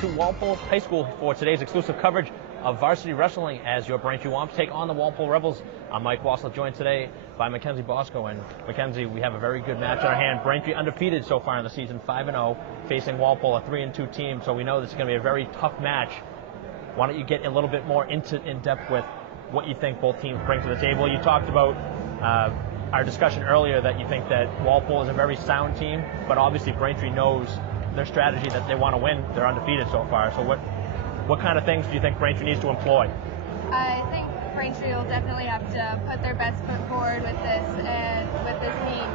to Walpole High School for today's exclusive coverage of varsity wrestling as your Braintree Womps take on the Walpole Rebels. I'm Mike Wassler, joined today by Mackenzie Bosco. And Mackenzie, we have a very good match on our hand. Braintree undefeated so far in the season, 5-0, facing Walpole, a 3-2 team. So we know this is going to be a very tough match. Why don't you get a little bit more in depth with what you think both teams bring to the table? You talked about our discussion earlier that you think that Walpole is a very sound team, but obviously Braintree knows their strategy that they want to win. They're undefeated so far. So what kind of things do you think Braintree needs to employ? I think Braintree will definitely have to put their best foot forward with this team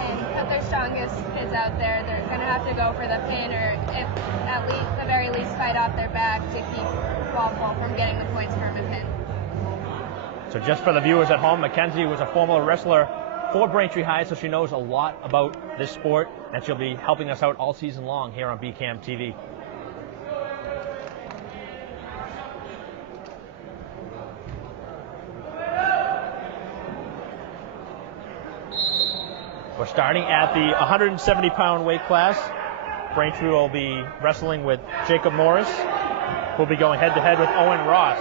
and put their strongest kids out there. They're going to have to go for the pin, or if at least, the very least, fight off their back to keep Walpole from getting the points from a pin. So just for the viewers at home, Mackenzie was a former wrestler for Braintree High, so she knows a lot about this sport, and she'll be helping us out all season long here on BCAM TV. We're starting at the 170-pound weight class. Braintree will be wrestling with Jacob Morris, who will be going head-to-head with Owen Ross.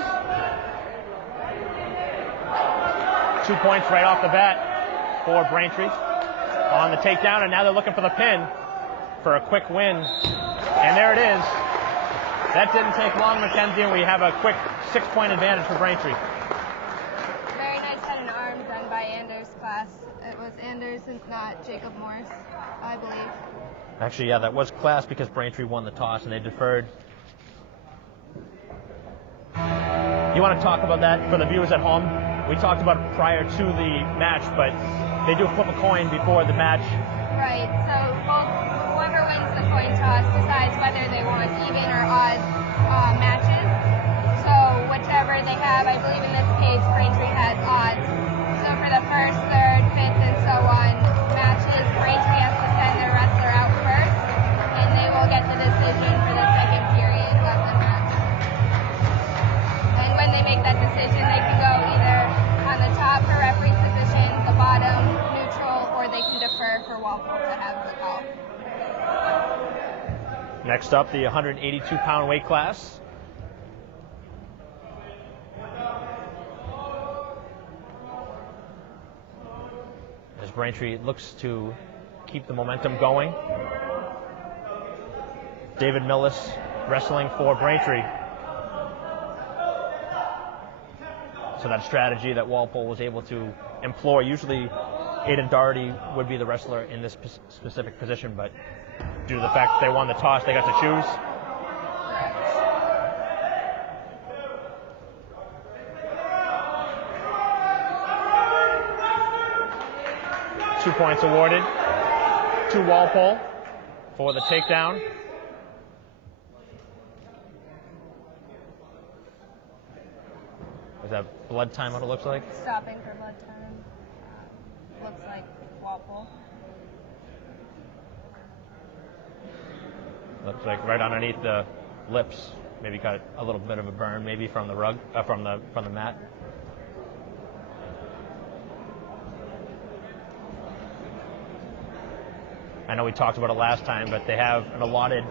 2 points right off the bat for Braintree on the takedown, and now they're looking for the pin for a quick win. And there it is. That didn't take long, Mackenzie, and we have a quick 6-point advantage for Braintree. Very nice head and arm done by Anders' class. It was Anders and not Jacob Morris, I believe. Actually, yeah, that was class because Braintree won the toss and they deferred. You want to talk about that for the viewers at home? We talked about it prior to the match, but they do flip a coin before the match. Right, so whoever wins the coin toss decides whether they want even or odd matches. So whichever they have, I believe in this case, Braintree has odds. So for the first, third, fifth, and so on matches, Braintree has to send their wrestler out first, and they will get the decision for the second period of the match. And when they make that decision, they can go either on the top for referee position, the bottom, neutral, or they can defer for Walpole to have the call. Next up, the 182-pound weight class. As Braintree looks to keep the momentum going. David Millis wrestling for Braintree. So that strategy that Walpole was able to employ, usually Aidan Doherty would be the wrestler in this specific position, but due to the fact that they won the toss, they got to choose. Two points awarded to Walpole for the takedown. Is that blood time, what it looks like? Stopping for blood time. Looks like Walpole. Looks like right underneath the lips. Maybe got a little bit of a burn, maybe from the rug, from the mat. I know we talked about it last time, but they have an allotted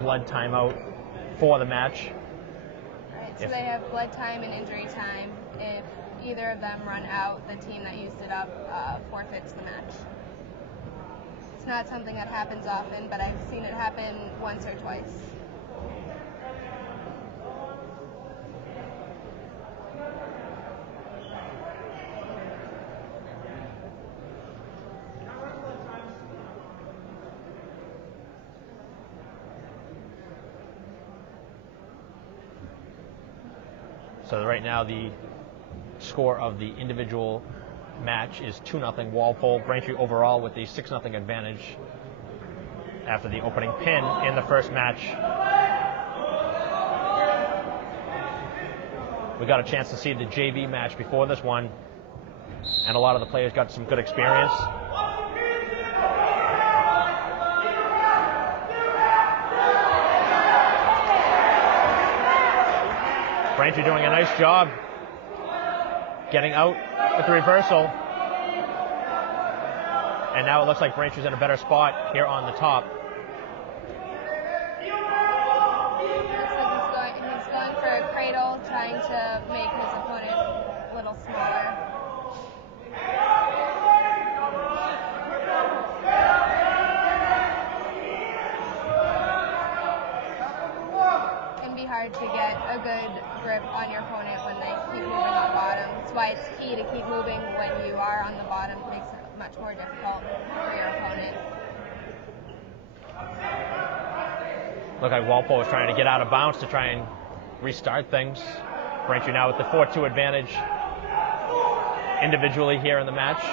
blood timeout for the match. Right, so they have blood time and injury time. If either of them run out, the team that used it up forfeits the match. It's not something that happens often, but I've seen it happen once or twice. So right now the score of the individual match is 2-0 Walpole. Braintree overall with the 6-0 advantage after the opening pin in the first match. We got a chance to see the JV match before this one, and a lot of the players got some good experience. Braintree doing a nice job getting out with the reversal. And now it looks like Braintree's in a better spot here on the top. to make his opponent a little smaller. Be hard to get a good grip on your opponent when they keep moving on the bottom. That's why it's key to keep moving when you are on the bottom. It makes it much more difficult for your opponent. Look like Walpole was trying to get out of bounds to try and restart things. Braintree now with the 4-2 advantage individually here in the match.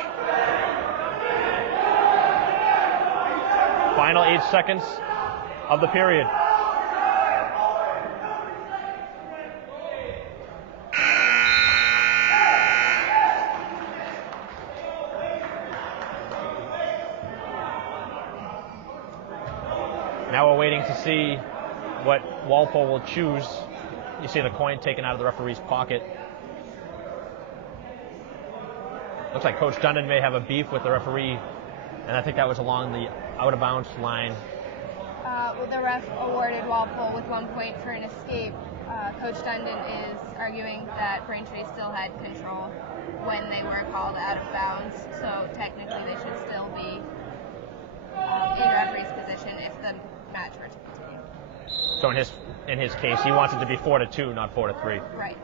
Final 8 seconds of the period. Now we're waiting to see what Walpole will choose. You see the coin taken out of the referee's pocket. Looks like Coach Dundon may have a beef with the referee, and I think that was along the out-of-bounds line. The ref awarded Walpole with 1 point for an escape. Coach Dundon is arguing that Braintree still had control when they were called out of bounds, so technically they should still be in referee's position if the match were to continue. So in his case, he wants it to be 4-2, not 4-3. Right.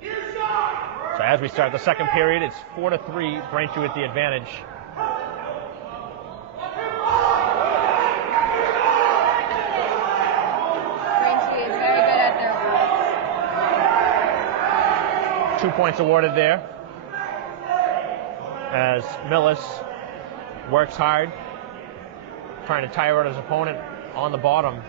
So as we start the second period, it's 4-3, Braintree with the advantage. Braintree is very good at their rules. 2 points awarded there as Millis works hard, trying to tire out his opponent on the bottom.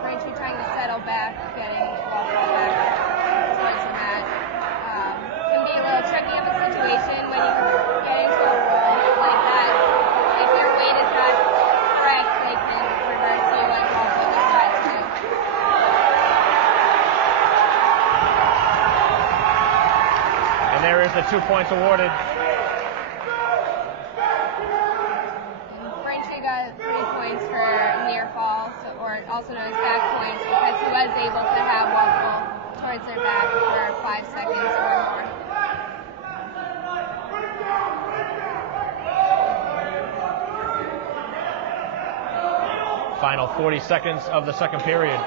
Braintree trying to settle back, getting Walpole back towards the mat. Can be a little tricky of a situation when you get into a roll like that. If your weight is not correct, they can reverse you like Walpole just tries to. And there is the 2 points awarded. Braintree got 3 points for near fall, or also known as back points, because he was able to have Walpole towards their back for 5 seconds or more. Final 40 seconds of the second period.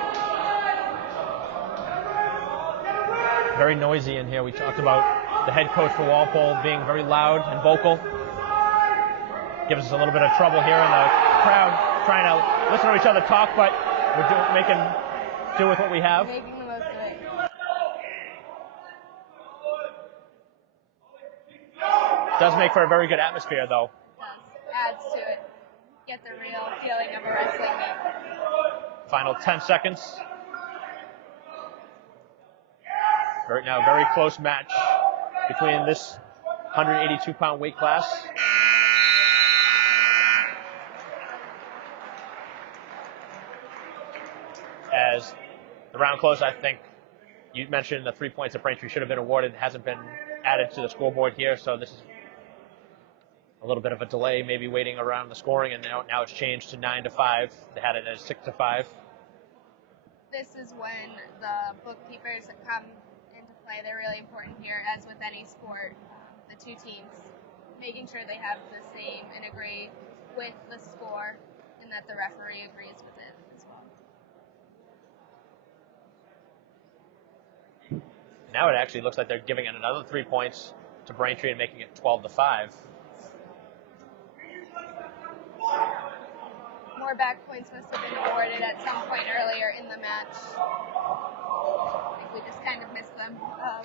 Very noisy in here. We talked about the head coach for Walpole being very loud and vocal. Gives us a little bit of trouble here in the crowd, trying to listen to each other talk, but we're making do with what we have. Making the most of it. Does make for a very good atmosphere, though. Adds to it. Get the real feeling of a wrestling meet. Final 10 seconds. Right now, very close match between this 182-pound weight class. As the round closed, I think you mentioned the 3 points that Braintree should have been awarded. Hasn't been added to the scoreboard here, so this is a little bit of a delay, maybe waiting around the scoring, and now it's changed to 9-5. They had it as 6-5. This is when the bookkeepers come into play. They're really important here, as with any sport. The two teams making sure they have the same and agree with the score, and that the referee agrees with it as well. Now it actually looks like they're giving it another 3 points to Braintree and making it 12-5. More back points must have been awarded at some point earlier in the match. I think we just kind of missed them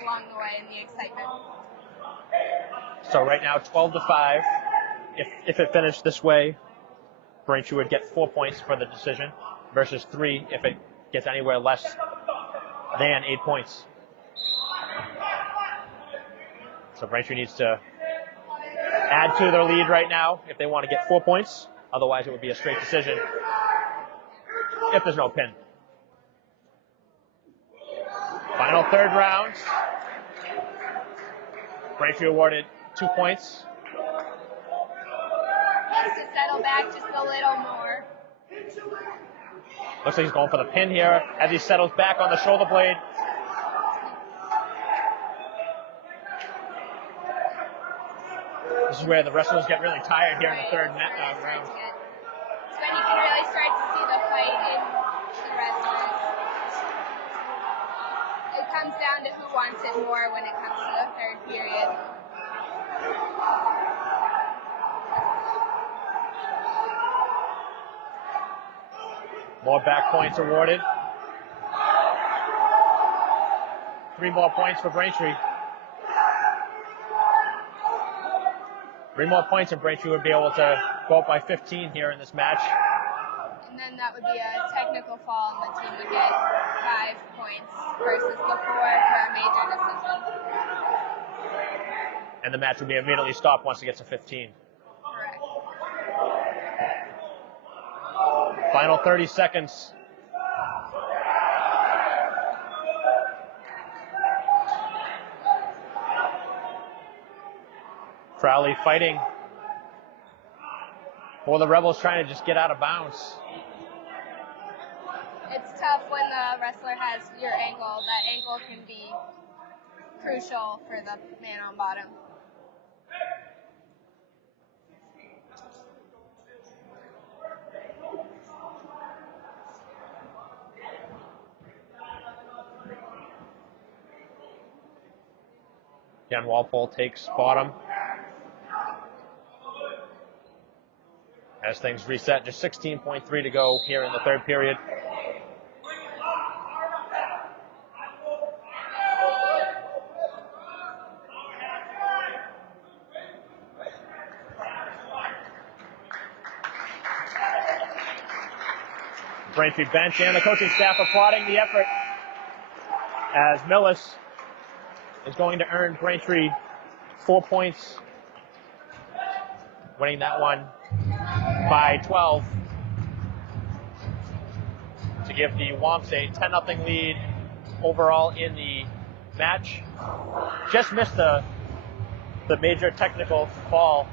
along the way in the excitement. So right now, 12-5. If it finished this way, Braintree would get 4 points for the decision versus 3 if it gets anywhere less than 8 points. So Braintree needs to add to their lead right now if they want to get 4 points. Otherwise, it would be a straight decision if there's no pin. Final third round. Braintree awarded 2 points. Needs to settle back just a little more. Looks like he's going for the pin here as he settles back on the shoulder blade. This is where the wrestlers get really tired here in the third round. It's when you can really start to see the fight in the wrestlers. It comes down to who wants it more when it comes to the third period. More back points awarded. 3 more points for Braintree. 3 more points and Braintree would be able to go up by 15 here in this match. And then that would be a technical fall and the team would get 5 points versus the 4 for a major decision. And the match would be immediately stopped once it gets to 15. Correct. Final 30 seconds. Crowley fighting for the Rebels, trying to just get out of bounds. It's tough when the wrestler has your ankle. That ankle can be crucial for the man on bottom. Again, Walpole takes bottom. As things reset, just 16.3 to go here in the third period. Braintree bench and the coaching staff applauding the effort as Millis is going to earn Braintree 4 points, winning that one by 12 to give the Womps a 10-0 lead overall in the match. Just missed the major technical fall.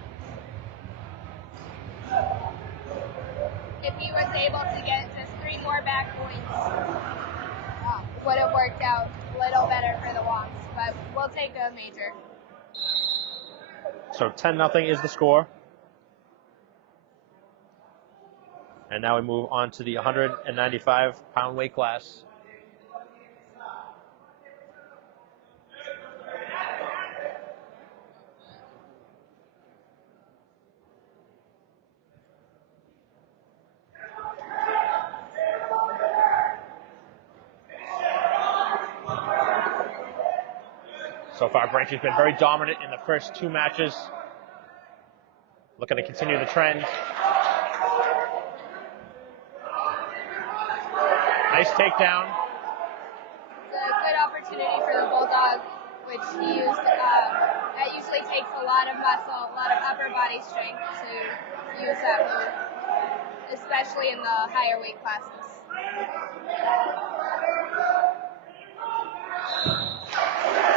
If he was able to get just 3 more back points, would have worked out a little better for the Womps, but we'll take a major. So 10-0 is the score. And now we move on to the 195-pound weight class. So far, Braintree's been very dominant in the first 2 matches. Looking to continue the trend. Nice takedown. It's a good opportunity for the Bulldog, which he used. That usually takes a lot of muscle, a lot of upper body strength to use that move, especially in the higher weight classes.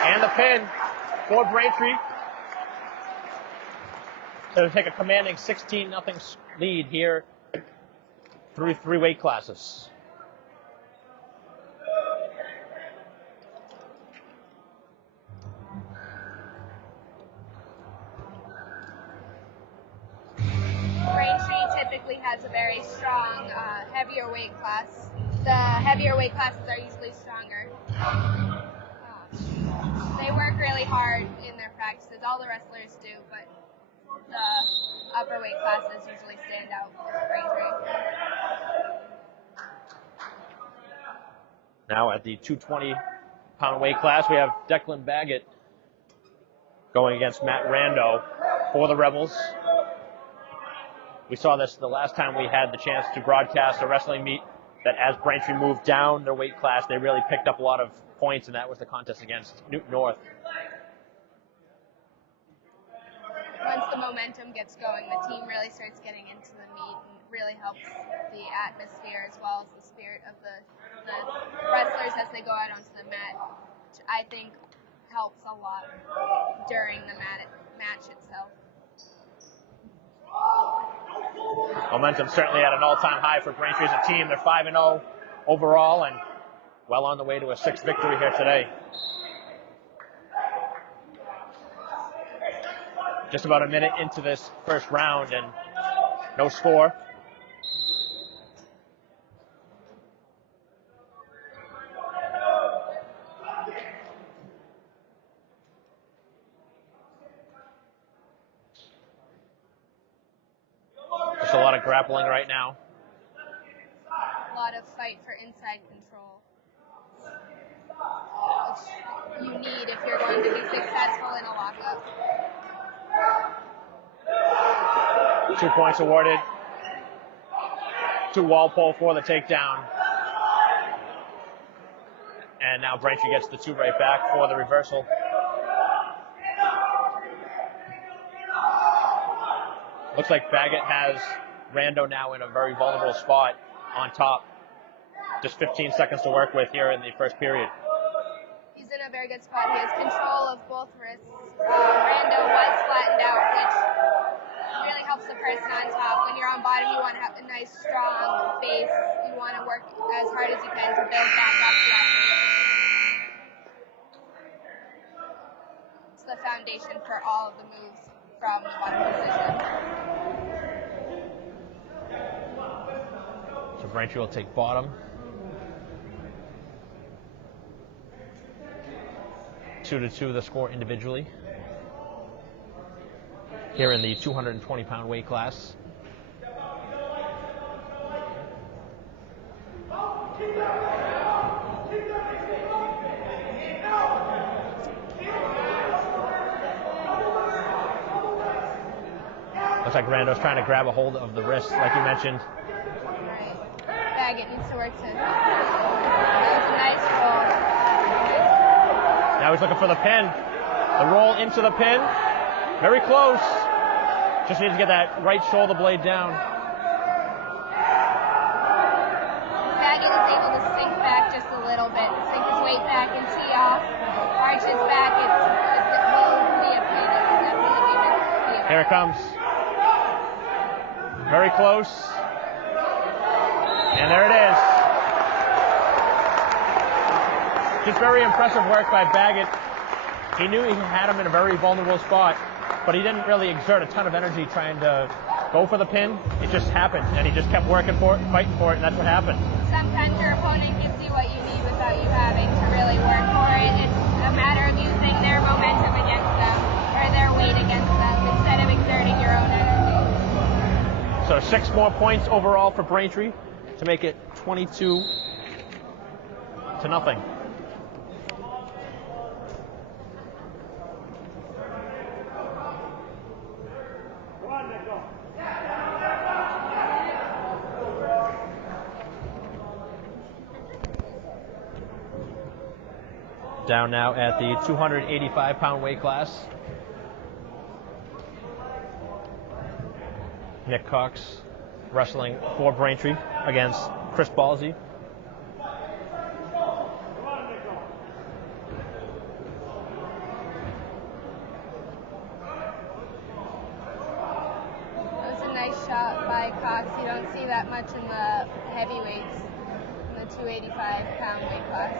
And the pin for Braintree to take a commanding 16-0 lead here through 3 weight classes. Braintree typically has a very strong, heavier weight class. The heavier weight classes are usually stronger. They work really hard in their practices. All the wrestlers do, but the upper weight classes usually stand out for Braintree. Now at the 220-pound weight class, we have Declan Baggett going against Matt Rando for the Rebels. We saw this the last time we had the chance to broadcast a wrestling meet, that as Braintree moved down their weight class, they really picked up a lot of points, and that was the contest against Newton North. Once the momentum gets going, the team really starts getting into the meet and really helps the atmosphere as well as the spirit of the wrestlers as they go out onto the mat, which I think helps a lot during the match itself. Momentum certainly at an all-time high for Braintree as a team. They're 5-0 overall and well on the way to a 6th victory here today. Just about a minute into this first round and no score. Just a lot of grappling right now. A lot of fight for inside control, which you need if you're going to be successful in a lockup. 2 points awarded to Walpole for the takedown. And now Braintree gets the 2 right back for the reversal. Looks like Baggett has Rando now in a very vulnerable spot on top. Just 15 seconds to work with here in the first period. He's in a very good spot. He has control of both wrists. Rando was flattened out, which really helps the person on top. When you're on bottom, you want to have a nice, strong base. You want to work as hard as you can to build back up to that base. It's the foundation for all of the moves from the bottom position. So Braintree will take bottom. 2-2 the score individually. Here in the 220-pound weight class. Looks like Rando's trying to grab a hold of the wrist, like you mentioned. Right. Baggett needs to work to. That was a nice roll. Now he's looking for the pin. The roll into the pin. Very close. Just needs to get that right shoulder blade down. Baggett was able to sink back just a little bit. Sink his weight back and tee off. Arch his back. It will be a pin. It will definitely be a pin. Here it comes. Very close. And there it is. Just very impressive work by Baggett. He knew he had him in a very vulnerable spot, but he didn't really exert a ton of energy trying to go for the pin. It just happened, and he just kept working for it, fighting for it, and that's what happened. Sometimes your opponent gives you what you need without you having to really work for it. It's a matter of using their momentum against them, or their weight against them, instead of exerting your own energy. So 6 more points overall for Braintree to make it 22-0. Down now at the 285-pound weight class. Nick Cox wrestling for Braintree against Chris Ballsy. That was a nice shot by Cox. You don't see that much in the heavyweights, in the 285-pound weight class.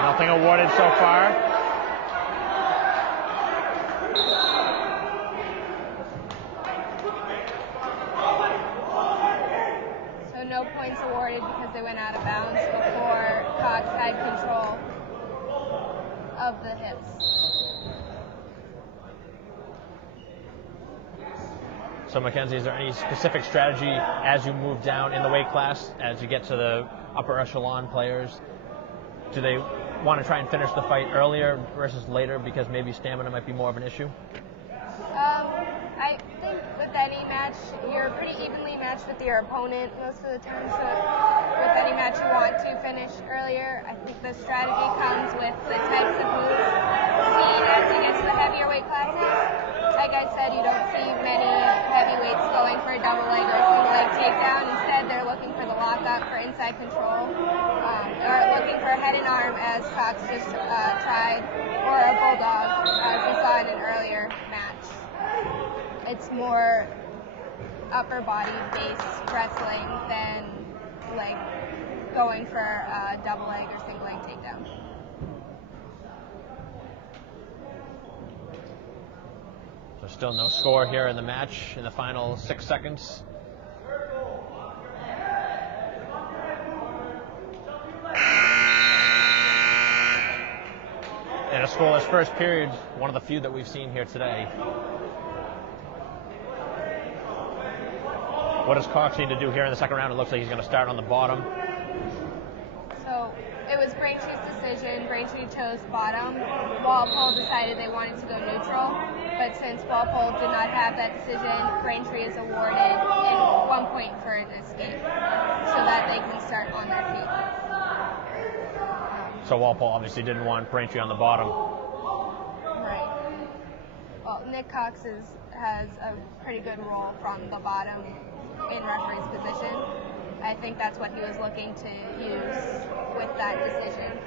Nothing awarded so far. So no points awarded because they went out of bounds before Cox had control of the hips. So Mackenzie, is there any specific strategy as you move down in the weight class, as you get to the upper echelon players? Do they want to try and finish the fight earlier versus later because maybe stamina might be more of an issue? I think with any match, you're pretty evenly matched with your opponent most of the time. So with any match, you want to finish earlier. I think the strategy comes with the types of moves seen as you get to the heavier weight classes. Like I said, you don't see many heavy heavyweights going for a double leg or a single leg takedown. Instead, they're looking for the lockup for inside control, or looking for head and arm as Cox just tried, or a bulldog as we saw in an earlier match. It's more upper body based wrestling than like going for a double leg or single leg takedown. So still no score here in the match in the final 6 seconds. And a scoreless first period, one of the few that we've seen here today. What does Cox need to do here in the second round? It looks like he's going to start on the bottom. So it was Braintree's decision. Braintree chose bottom. Walpole decided they wanted to go neutral, but since Walpole did not have that decision, Braintree is awarded in 1 point for an escape so that they can start on their feet. So Walpole obviously didn't want Braintree on the bottom. Right. Well, Nick Cox has a pretty good role from the bottom in referee's position. I think that's what he was looking to use with that decision.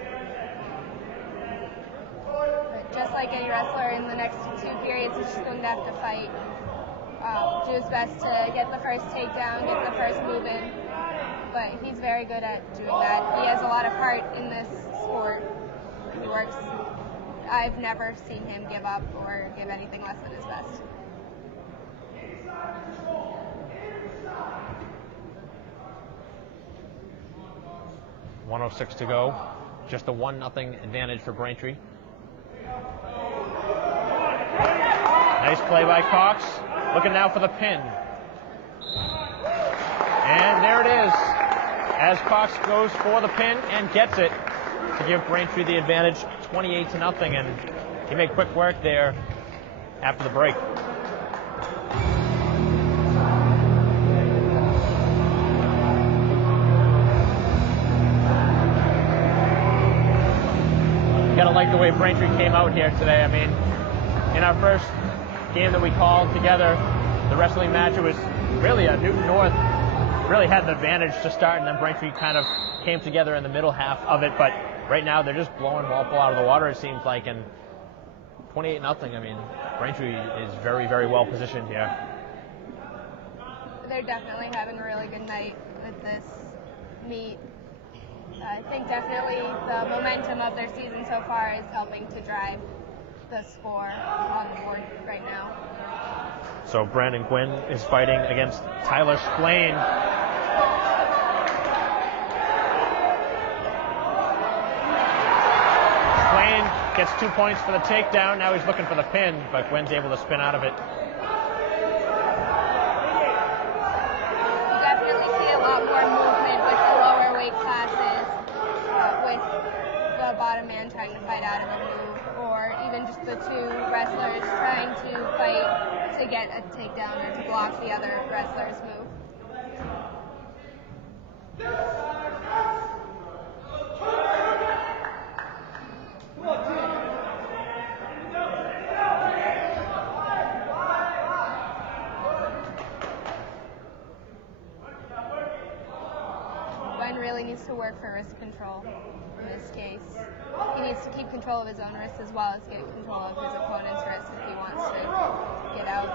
But just like any wrestler in the next 2 periods, he's just going to have to fight, do his best to get the first takedown, get the first move in. But he's very good at doing that. He has a lot of heart in this sport. He works. I've never seen him give up or give anything less than his best. .106 to go. Just a 1-0 advantage for Braintree. Nice play by Cox. Looking now for the pin. And there it is. As Cox goes for the pin and gets it to give Braintree the advantage, 28-0. And he made quick work there after the break. Gotta like the way Braintree came out here today. I mean, in our first game that we called together, the wrestling match, it was really Newton North really had the advantage to start, and then Braintree kind of came together in the middle half of it. But right now, they're just blowing Walpole out of the water, it seems like, and 28-0. I mean, Braintree is very, very well positioned here. They're definitely having a really good night with this meet. I think definitely the momentum of their season so far is helping to drive the score on the board right now. So Brandon Gwynn is fighting against Tyler Splain. Splain gets 2 points for the takedown. Now he's looking for the pin, but Gwynn's able to spin out of it. You definitely see a lot more movement with the lower weight classes, with the bottom man trying to fight out of a move, or even just the two wrestlers trying to fight to get a takedown or to block the other wrestler's move. Glenn really needs to work for wrist control in this case. He needs to keep control of his own wrist as well as get control of his opponent's wrist if he wants to get out.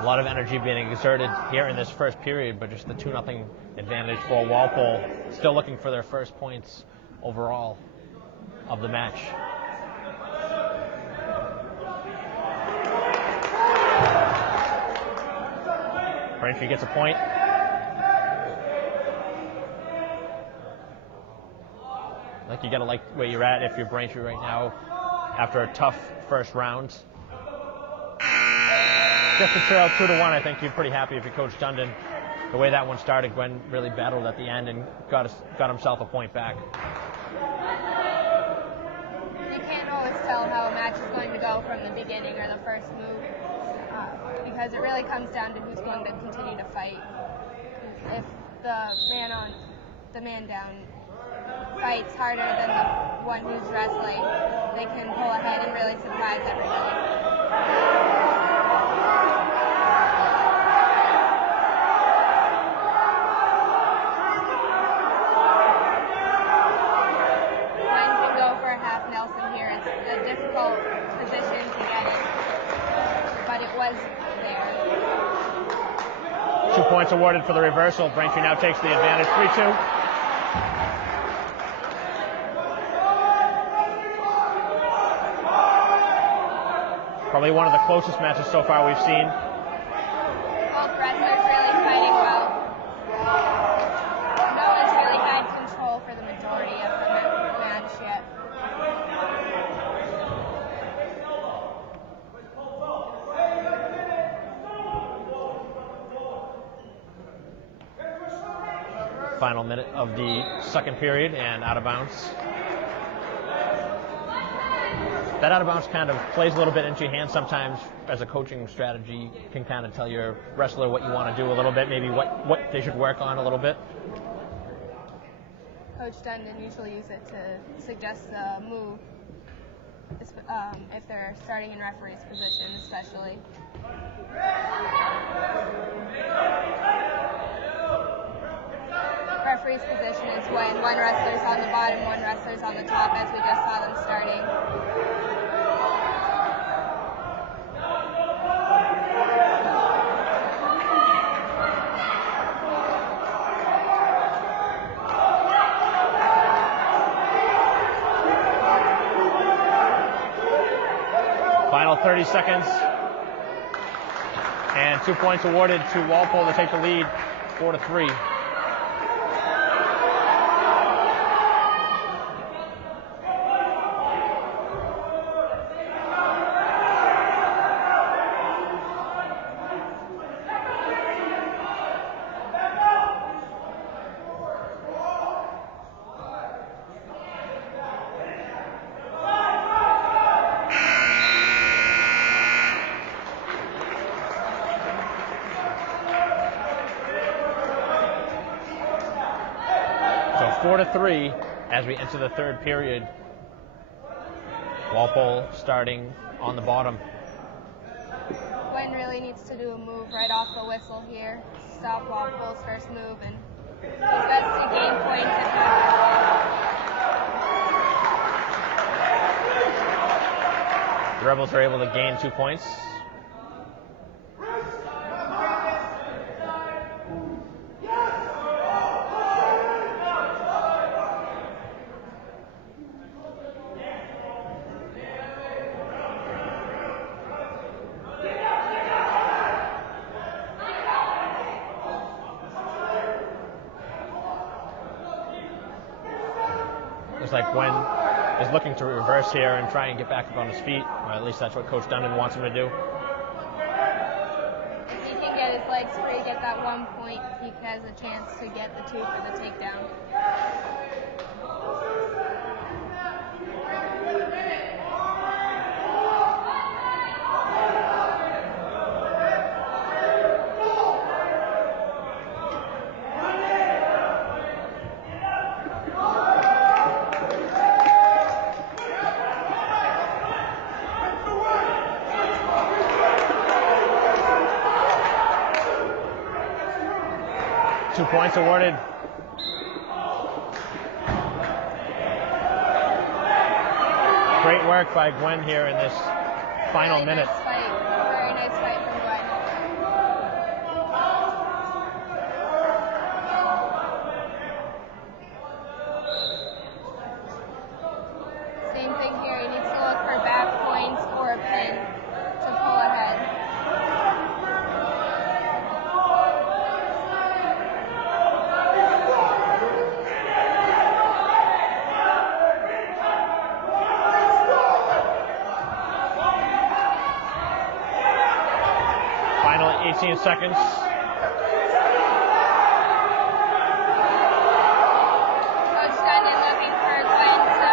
A lot of energy being exerted here in this first period, but just the 2-0 advantage for Walpole. Still looking for their first points overall of the match. Braintree gets a point. Like, you gotta like where you're at if you're Braintree right now after a tough first round. Just to trail 2-1, I think you're pretty happy if you're Coach Dundon. The way that one started, Gwen really battled at the end and got himself a point back. You can't always tell how a match is going to go from the beginning or the first move, because it really comes down to who's going to continue to fight. If the man down fights harder than the one who's wrestling, they can pull ahead and really surprise everybody. Gwen can go for a half Nelson here. It's a difficult position to get it, but it was there. 2 points awarded for the reversal. Braintree now takes the advantage, 3-2. Probably one of the closest matches so far we've seen. Both wrestlers really fighting well. No one's really had control for the majority of the match yet. Final minute of the second period and out of bounds. That out of bounds kind of plays a little bit into your hands sometimes as a coaching strategy. You can kind of tell your wrestler what you want to do a little bit, maybe what they should work on a little bit. Coach Dundon usually uses it to suggest a move, if they're starting in referee's position especially. Referee's position is when one wrestler's on the bottom, one wrestler's on the top, as we just saw them starting. Final 30 seconds. And 2 points awarded to Walpole to take the lead, 4-3. So 4-3 as we enter the third period. Walpole starting on the bottom. Gwen really needs to do a move right off the whistle here. Stop Walpole's first move, and it's best to gain points and have The Rebels are able to gain 2 points. Looks like Gwen is looking to reverse here and try and get back up on his feet, or at least that's what Coach Dundon wants him to do. If he can get his legs free, get that 1 point, he has a chance to get the 2 for the takedown. Two points awarded. Great work by Gwen here in this final minute. Nice fight. Very nice fight from Gwen. Same thing here. He needs to look for back points or a pin to pull ahead. Final 18 seconds. Coach Dundon looking for Gwen to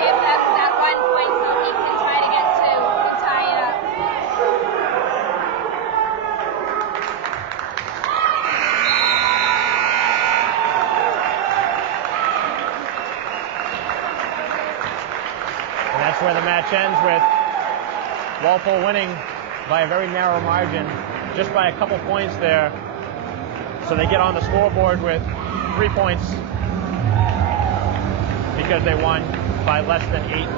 give that 1 point so he can try to get 2 to tie it up. match ends with Walpole winning by a very narrow margin, just by a couple points there. So they get on the scoreboard with 3 points because they won by less than 8.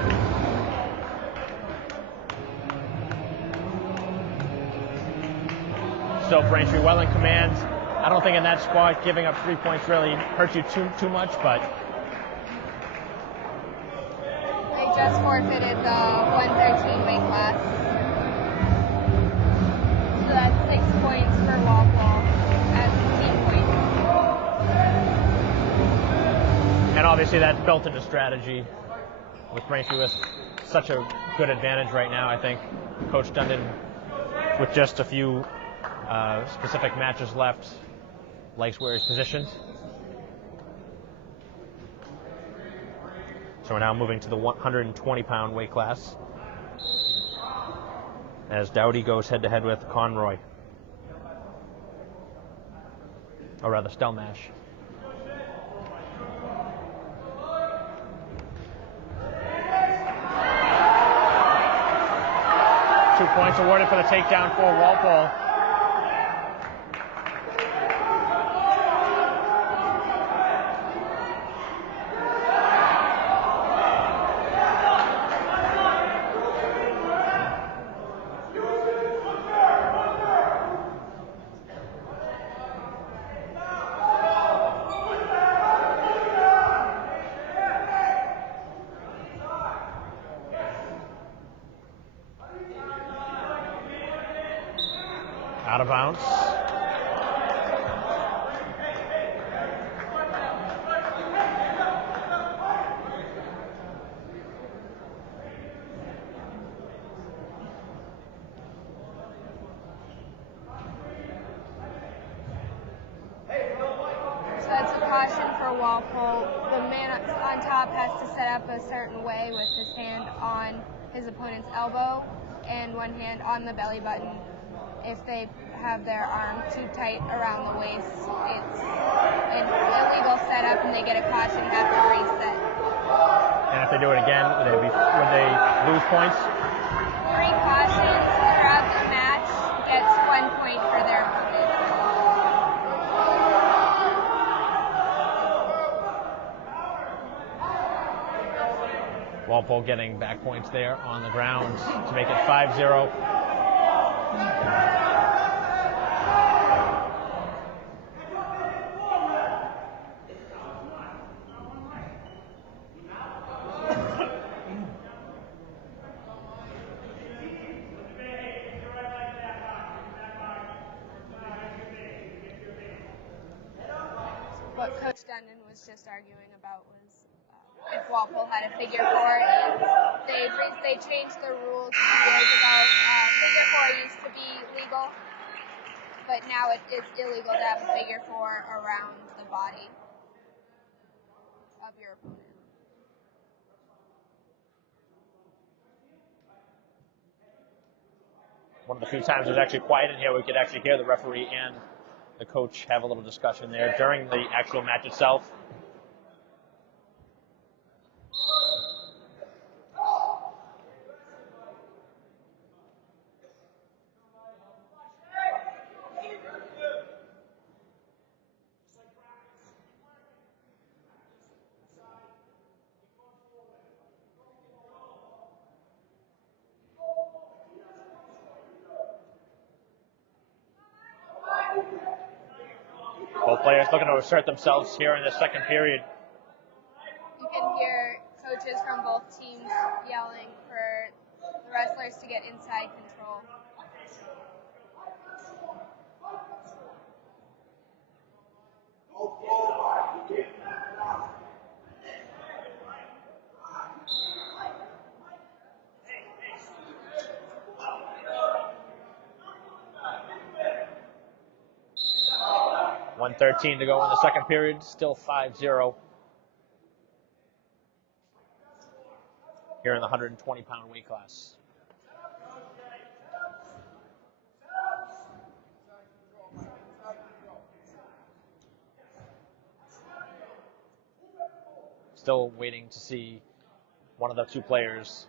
So Braintree well in command. I don't think in that spot giving up 3 points really hurts you too much, but they just forfeited the 113 weight class. So that's 6 points for Walpole as team points. and obviously that's built into strategy with Braintree with such a good advantage right now. I think Coach Dundon, with just a few specific matches left, likes where he's positioned. So we're now moving to the 120-pound weight class as Dowdy goes head-to-head with Conroy. Or rather, Stelmash. Two points awarded for the takedown for Walpole. Out of bounds. So that's a caution for Walpole. The man on top has to set up a certain way with his hand on his opponent's elbow and one hand on the belly button. If they have their arm too tight around the waist, it's an illegal setup and they get a caution and have to reset. And if they do it again, would they lose points? 3 cautions throughout the match gets 1 point for their opponent. Walpole getting back points there on the ground to make it 5-0. What Coach Dundon was just arguing about was if Walpole had a figure 4. They changed the rules a few years ago. Figure 4 used to be legal, but now it is illegal to have a figure 4 around the body of your opponent. One of the few times it was actually quiet in here, we could actually hear the referee and the coach have a little discussion there during the actual match itself. Both players looking to assert themselves here in the second period. You can hear coaches from both teams yelling for the wrestlers to get inside control. .113 to go in the second period, still 5-0 here in the 120-pound weight class. Still waiting to see one of the two players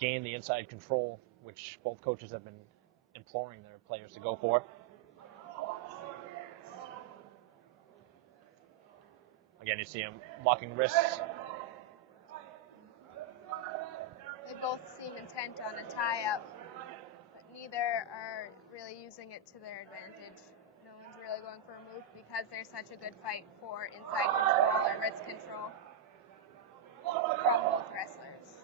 gain the inside control, which both coaches have been imploring their players to go for. Again, you see him locking wrists. They both seem intent on a tie-up, but neither are really using it to their advantage. No one's really going for a move because there's such a good fight for inside control or wrist control from both wrestlers.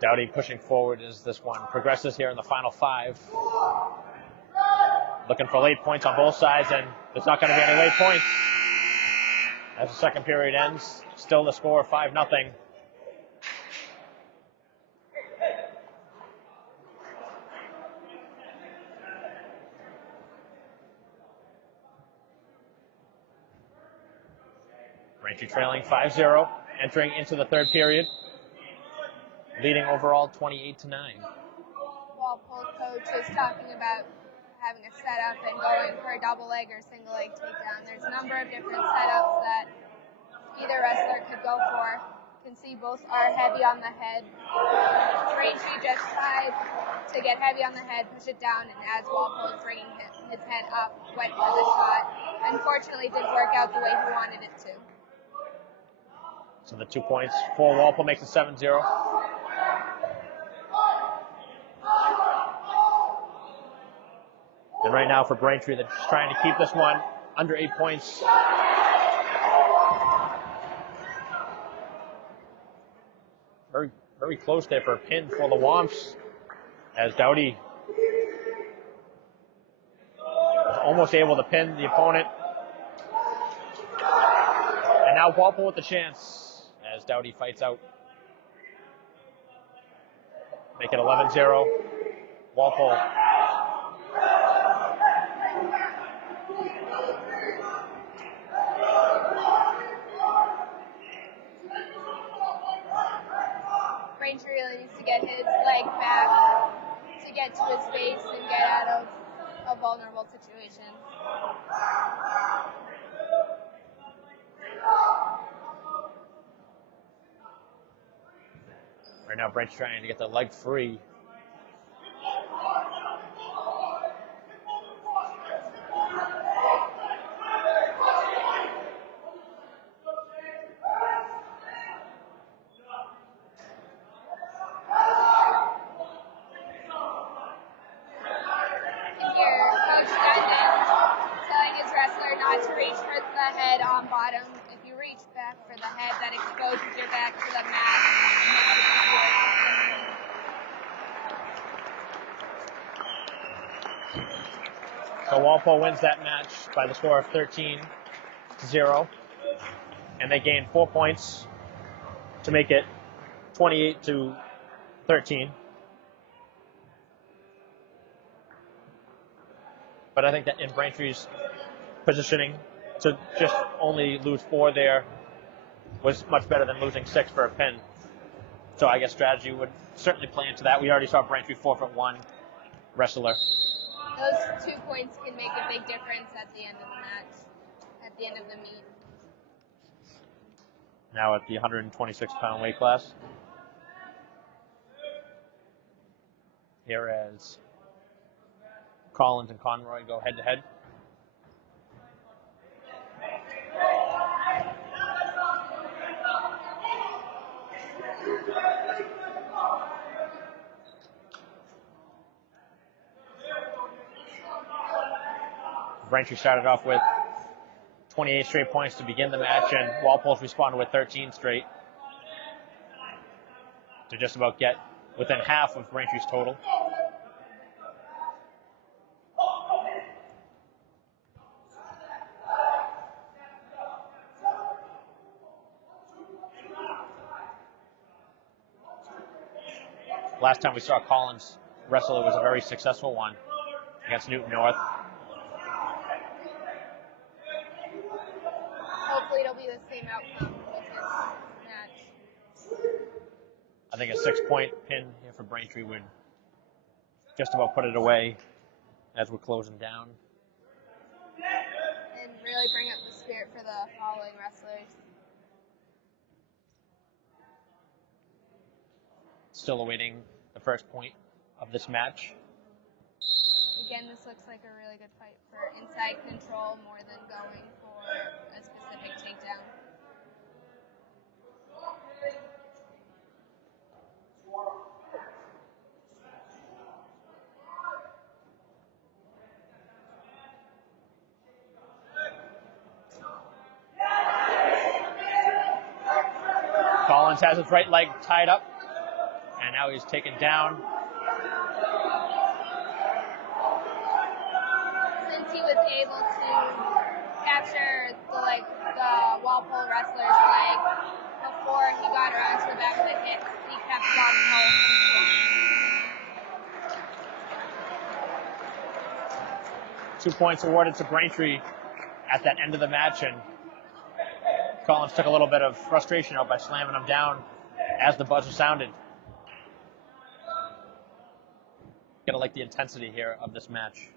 Dowdy pushing forward as this one progresses here in the final 5. Looking for late points on both sides, and there's not going to be any late points. As the second period ends, still the score 5-0. Braintree trailing 5-0, entering into the third period. Leading overall 28-9. Walpole coach is talking about having a setup and going for a double leg or single leg takedown. There's a number of different setups that either wrestler could go for. You can see both are heavy on the head. Braintree just tried to get heavy on the head, push it down, and as Walpole is bringing his head up, went for the shot. Unfortunately, it didn't work out the way he wanted it to. So the 2 points for Walpole makes it 7-0. And right now for Braintree, they're just trying to keep this one under 8 points. Very, very close there for a pin for the Womps, as Dowdy was almost able to pin the opponent. And now Walpole with the chance as Dowdy fights out. Make it 11-0. Walpole. Braintree really needs to get his leg back to get to his base and get out of a vulnerable situation. Right now, Braintree trying to get the leg free. To reach for the head on bottom. If you reach back for the head, that exposes your back to the mat. So Walpole wins that match by the score of 13-0. And they gain 4 points to make it 28-13. But I think that in Braintree's positioning to just only lose 4 there was much better than losing 6 for a pin. So I guess strategy would certainly play into that. We already saw Braintree 4-1 wrestler. Those 2 points can make a big difference at the end of the match, at the end of the meet. Now at the 126-pound weight class. Here as Collins and Conroy go head-to-head. Braintree started off with 28 straight points to begin the match, and Walpole's responded with 13 straight to just about get within half of Braintree's total. Last time we saw Collins wrestle, it was a very successful one against Newton North. Hopefully it'll be the same outcome with this match. I think a 6-point pin here for Braintree would just about put it away as we're closing down. And really bring up the spirit for the following wrestlers. Still awaiting the first point of this match. Again, this looks like a really good fight for inside control more than going for a specific takedown. Collins has his right leg tied up, and now he's taken down. Since he was able to capture the Walpole wrestler's leg before he got around to the back of the hips, he kept Walpole control. 2 points awarded to Braintree at that end of the match, and Collins took a little bit of frustration out by slamming him down as the buzzer sounded. Gotta like the intensity here of this match.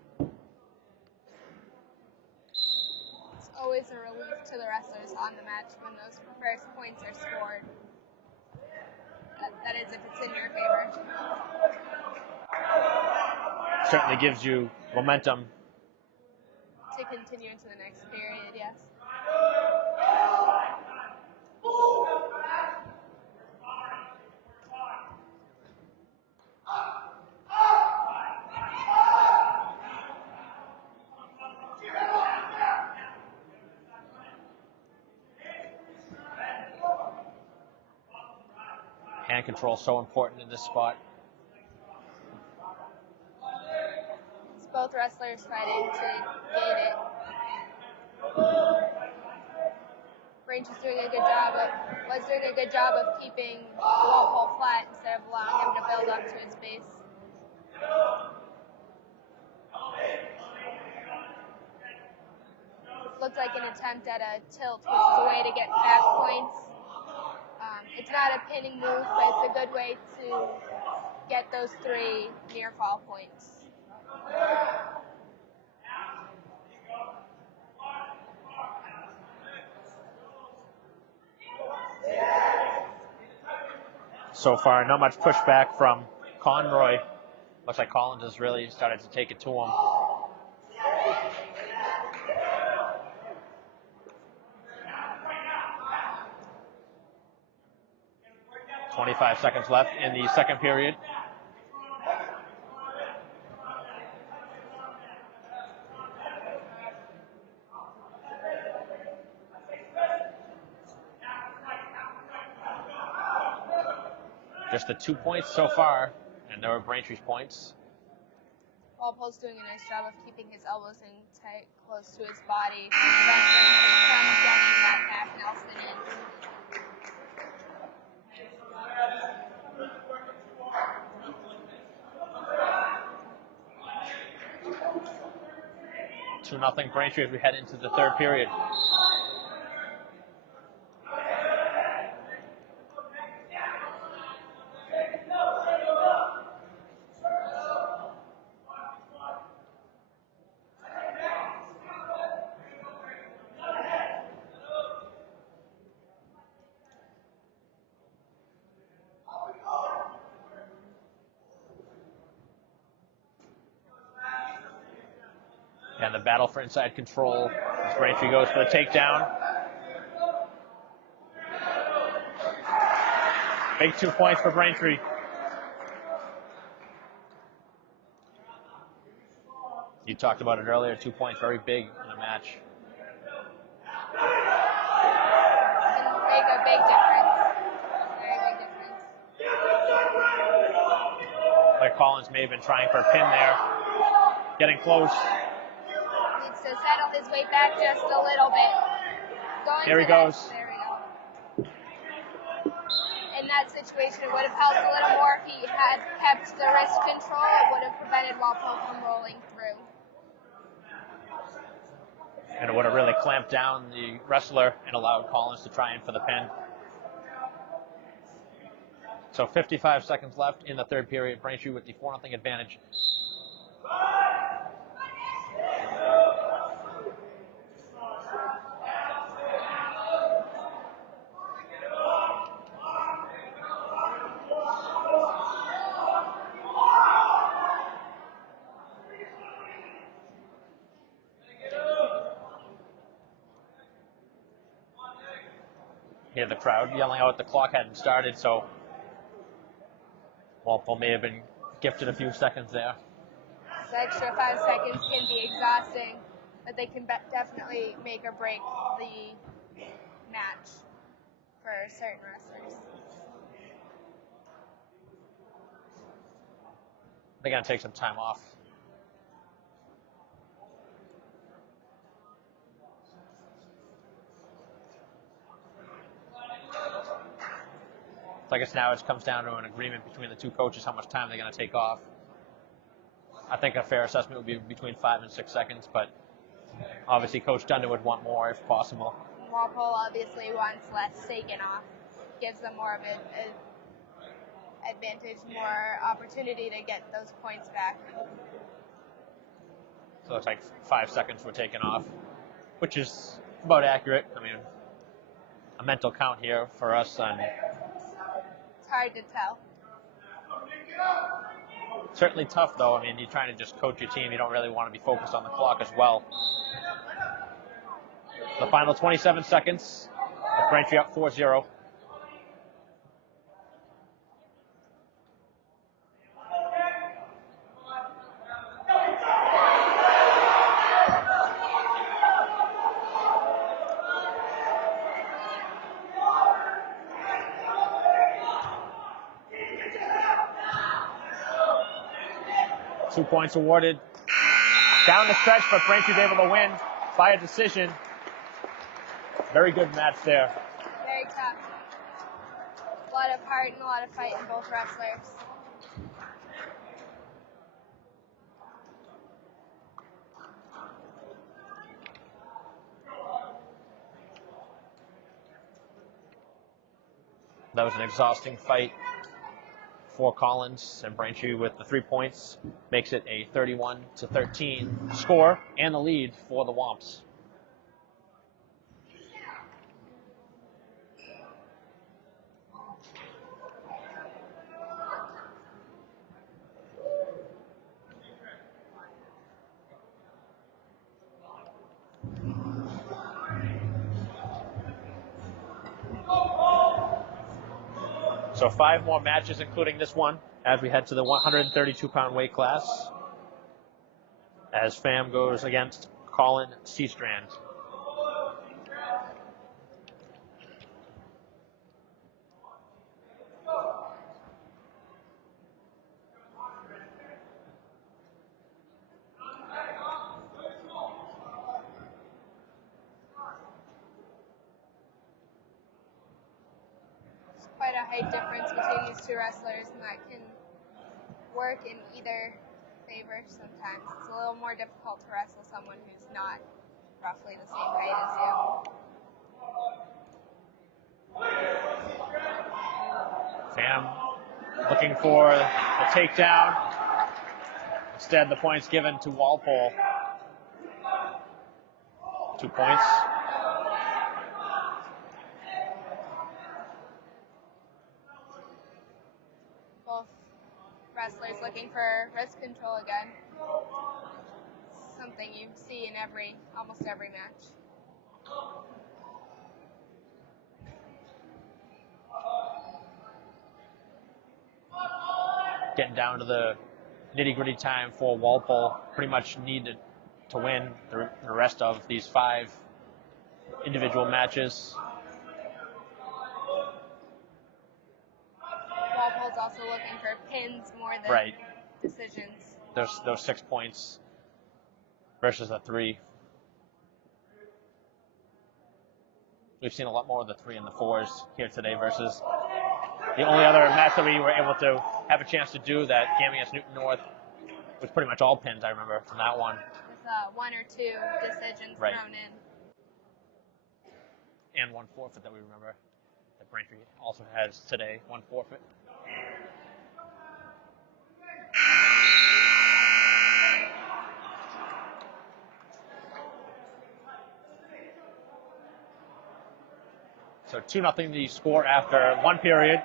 It's always a relief to the wrestlers on the match when those first points are scored. That is if it's in your favor. Certainly gives you momentum. To continue into the next period, yes. Hand control so important in this spot. It's both wrestlers fighting to gate it. Braintree's doing a good job of keeping Walpole flat instead of allowing him to build up to his base. Looked like an attempt at a tilt, which is a way to get fast points. It's not a pinning move, but it's a good way to get those 3 near fall points. So far, not much pushback from Conroy. Looks like Collins has really started to take it to him. 25 seconds left in the second period. Just the 2 points so far, and there were Braintree's points. Walpole's doing a nice job of keeping his elbows in tight, close to his body, preventing him from getting that half Nelson in. Two nothing Braintree as we head into the third period. And the battle for inside control as Braintree goes for the takedown. Big 2 points for Braintree. You talked about it earlier, 2 points, very big in a match. Can make a big difference. Very big difference. Like Collins may have been trying for a pin there. Getting close. Needs to settle his weight back just a little bit. There he goes. There we go. In that situation, it would have helped a little more if he had kept the wrist control. It would have prevented Walpole from rolling through. And it would have really clamped down the wrestler and allowed Collins to try in for the pin. So 55 seconds left in the third period. Braintree with the 4-0 advantage. Hear the crowd yelling out the clock hadn't started, so Walpole may have been gifted a few seconds there. The extra 5 seconds can be exhausting, but they can definitely make or break the match for certain wrestlers. They're going to take some time off. So I guess now it comes down to an agreement between the two coaches how much time they're going to take off. I think a fair assessment would be between 5 and 6 seconds, but obviously Coach Dundon would want more if possible. Walpole obviously wants less taken off. Gives them more of an advantage, more opportunity to get those points back. So it's like 5 seconds were taken off, which is about accurate. I mean, a mental count here for us. And it's hard to tell. Certainly tough, though. I mean, you're trying to just coach your team. You don't really want to be focused on the clock as well. The final 27 seconds. Braintree up 4-0. Two points awarded. Down the stretch, but Braintree's able to win by a decision. Very good match there. Very tough. A lot of heart and a lot of fight in both wrestlers. That was an exhausting fight for Collins, and Braintree with the 3 points makes it a 31-13 score and the lead for the Womps. So 5 more matches, including this one, as we head to the 132-pound weight class, as Pham goes against Colin Seastrand. Quite a height difference between these two wrestlers, and that can work in either favor sometimes. It's a little more difficult to wrestle someone who's not roughly the same height as you. Pham looking for a takedown. Instead, the points given to Walpole. 2 points. Wrestlers looking for wrist control again. Something you see in almost every match. Getting down to the nitty-gritty time for Walpole. Pretty much needed to win the rest of these 5 individual matches. Walpole's also looking for pins more than decisions. Those 6 points versus the 3. We've seen a lot more of the 3 and the 4s here today versus the only other match that we were able to have a chance to do, that game against Newton North, was pretty much all pins, I remember, from that one. With 1 or 2 decisions thrown in. And 1 forfeit that we remember that Braintree also has today, 1 forfeit. So 2-0 the score after one period.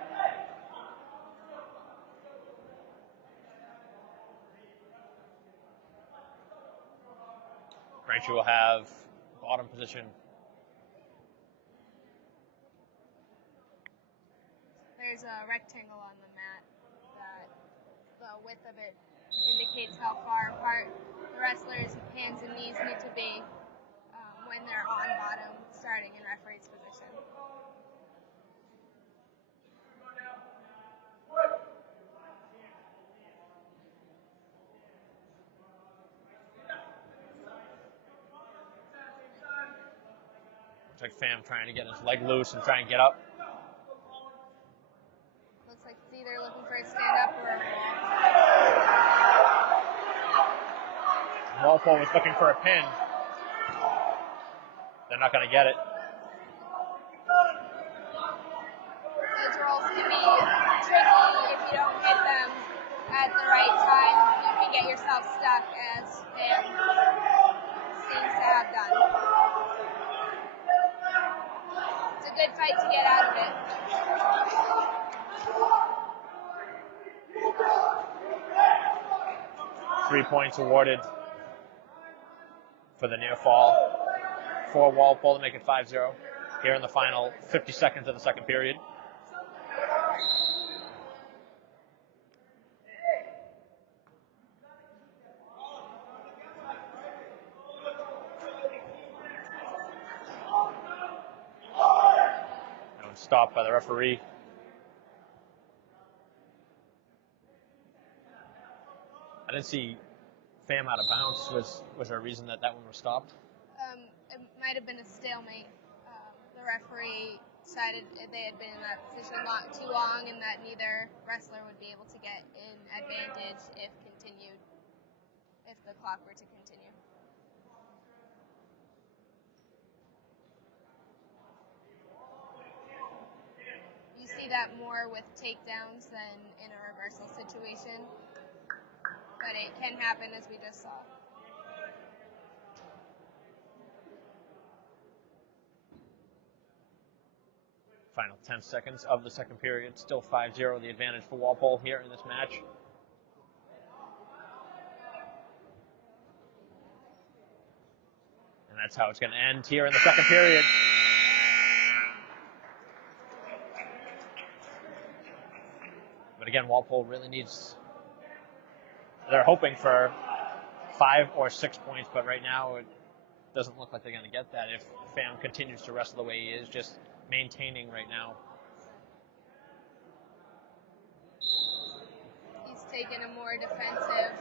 Braintree will have bottom position. There's a rectangle on the mat that the width of it indicates how far apart the wrestlers' hands and knees need to be when they're on bottom, starting in referee's position. Looks like Pham trying to get his leg loose and try and get up. Looks like it's either looking for a stand-up or a roll. Walpole was looking for a pin. They're not going to get it. Those rolls can be tricky if you don't hit them at the right time. You can get yourself stuck, as Pham seems to have done. It's a good fight to get out of it. Three points awarded for the near fall for Walpole to make it 5-0 here in the final 50 seconds of the second period. And stopped by the referee. I didn't see Pham out of bounds. Was there a reason that one was stopped? It might have been a stalemate. The referee decided they had been in that position too long, and that neither wrestler would be able to get an advantage if the clock were to continue. You see that more with takedowns than in a reversal situation, but it can happen, as we just saw. Final 10 seconds of the second period. Still 5-0, the advantage for Walpole here in this match. And that's how it's going to end here in the second period. But again, Walpole really needs... They're hoping for 5 or 6 points, but right now it doesn't look like they're going to get that if Pham continues to wrestle the way he is, just maintaining right now. He's taken a more defensive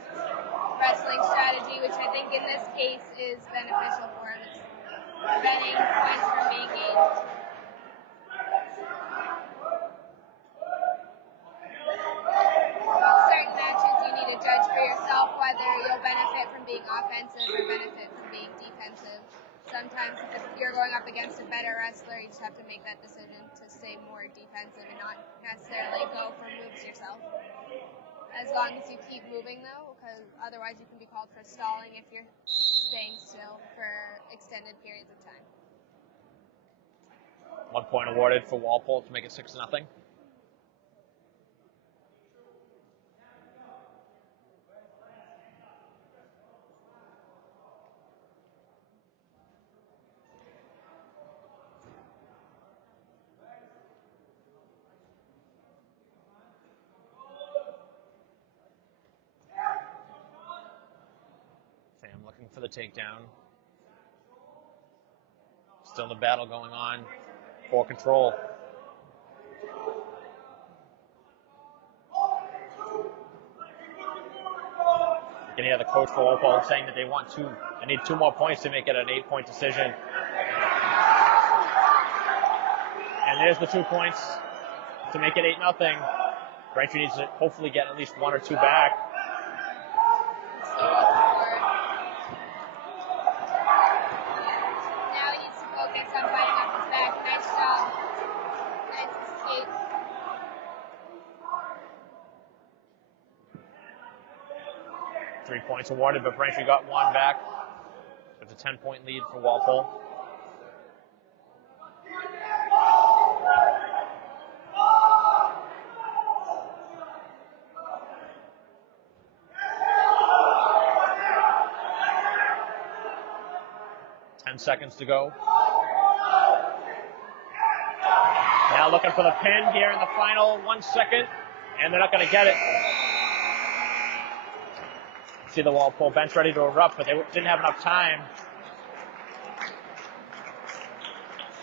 wrestling strategy, which I think in this case is beneficial for him. It's preventing points from being gained. Certain matches you need to judge for yourself whether you'll benefit from being offensive or benefit from being defensive. Sometimes if you're going up against a better wrestler, you just have to make that decision to stay more defensive and not necessarily go for moves yourself. As long as you keep moving, though, because otherwise you can be called for stalling if you're staying still for extended periods of time. 1 point awarded for Walpole to make it 6-0. Pham looking for the takedown. Still the battle going on for control. You can hear the coach for Walpole saying that they need 2 more points to make it an 8-point decision. And there's the 2 points to make it 8-0. Braintree needs to hopefully get at least 1 or 2 back. Now he needs to focus on fighting off his back. Nice job. Nice escape. Three points awarded, but Braintree got 1 back. It's a 10-point lead for Walpole. 10 seconds to go. Now looking for the pin here in the final 1 second, and they're not going to get it. See the Walpole bench ready to erupt, but they didn't have enough time.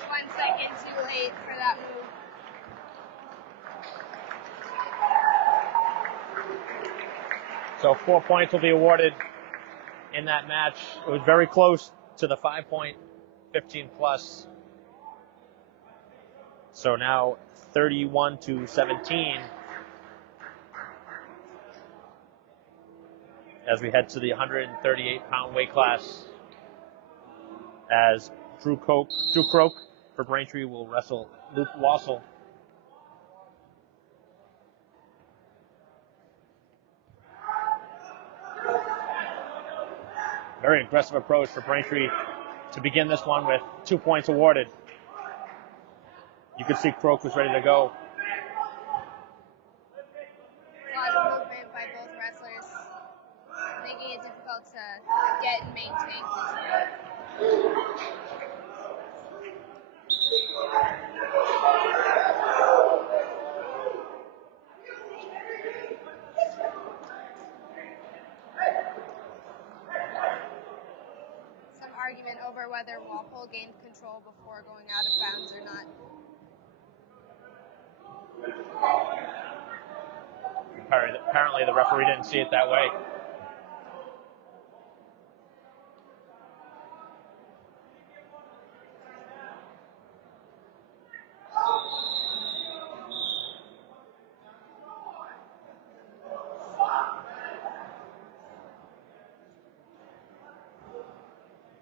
1 second too late for that move. So 4 points will be awarded in that match. It was very close to the 5-point, 15 plus. So now 31-17 as we head to the 138-pound weight class, as Drew Croak for Braintree will wrestle Luke Wassel. Very aggressive approach for Braintree to begin this one with 2 points awarded. You could see Croak was ready to go. A lot of movement by both wrestlers, making it difficult to get and maintain control. Some argument over whether Walpole gained control before going out of bounds or not. Apparently the referee didn't see it that way.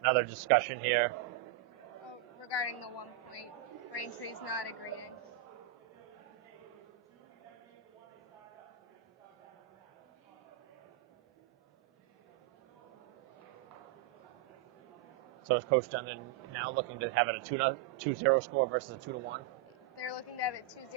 Another discussion here. Regarding the 1 point, Braintree's not agreeing. So is Coach Dundon now looking to have it a 2-0 score versus a 2-1? They're looking to have it 2-0,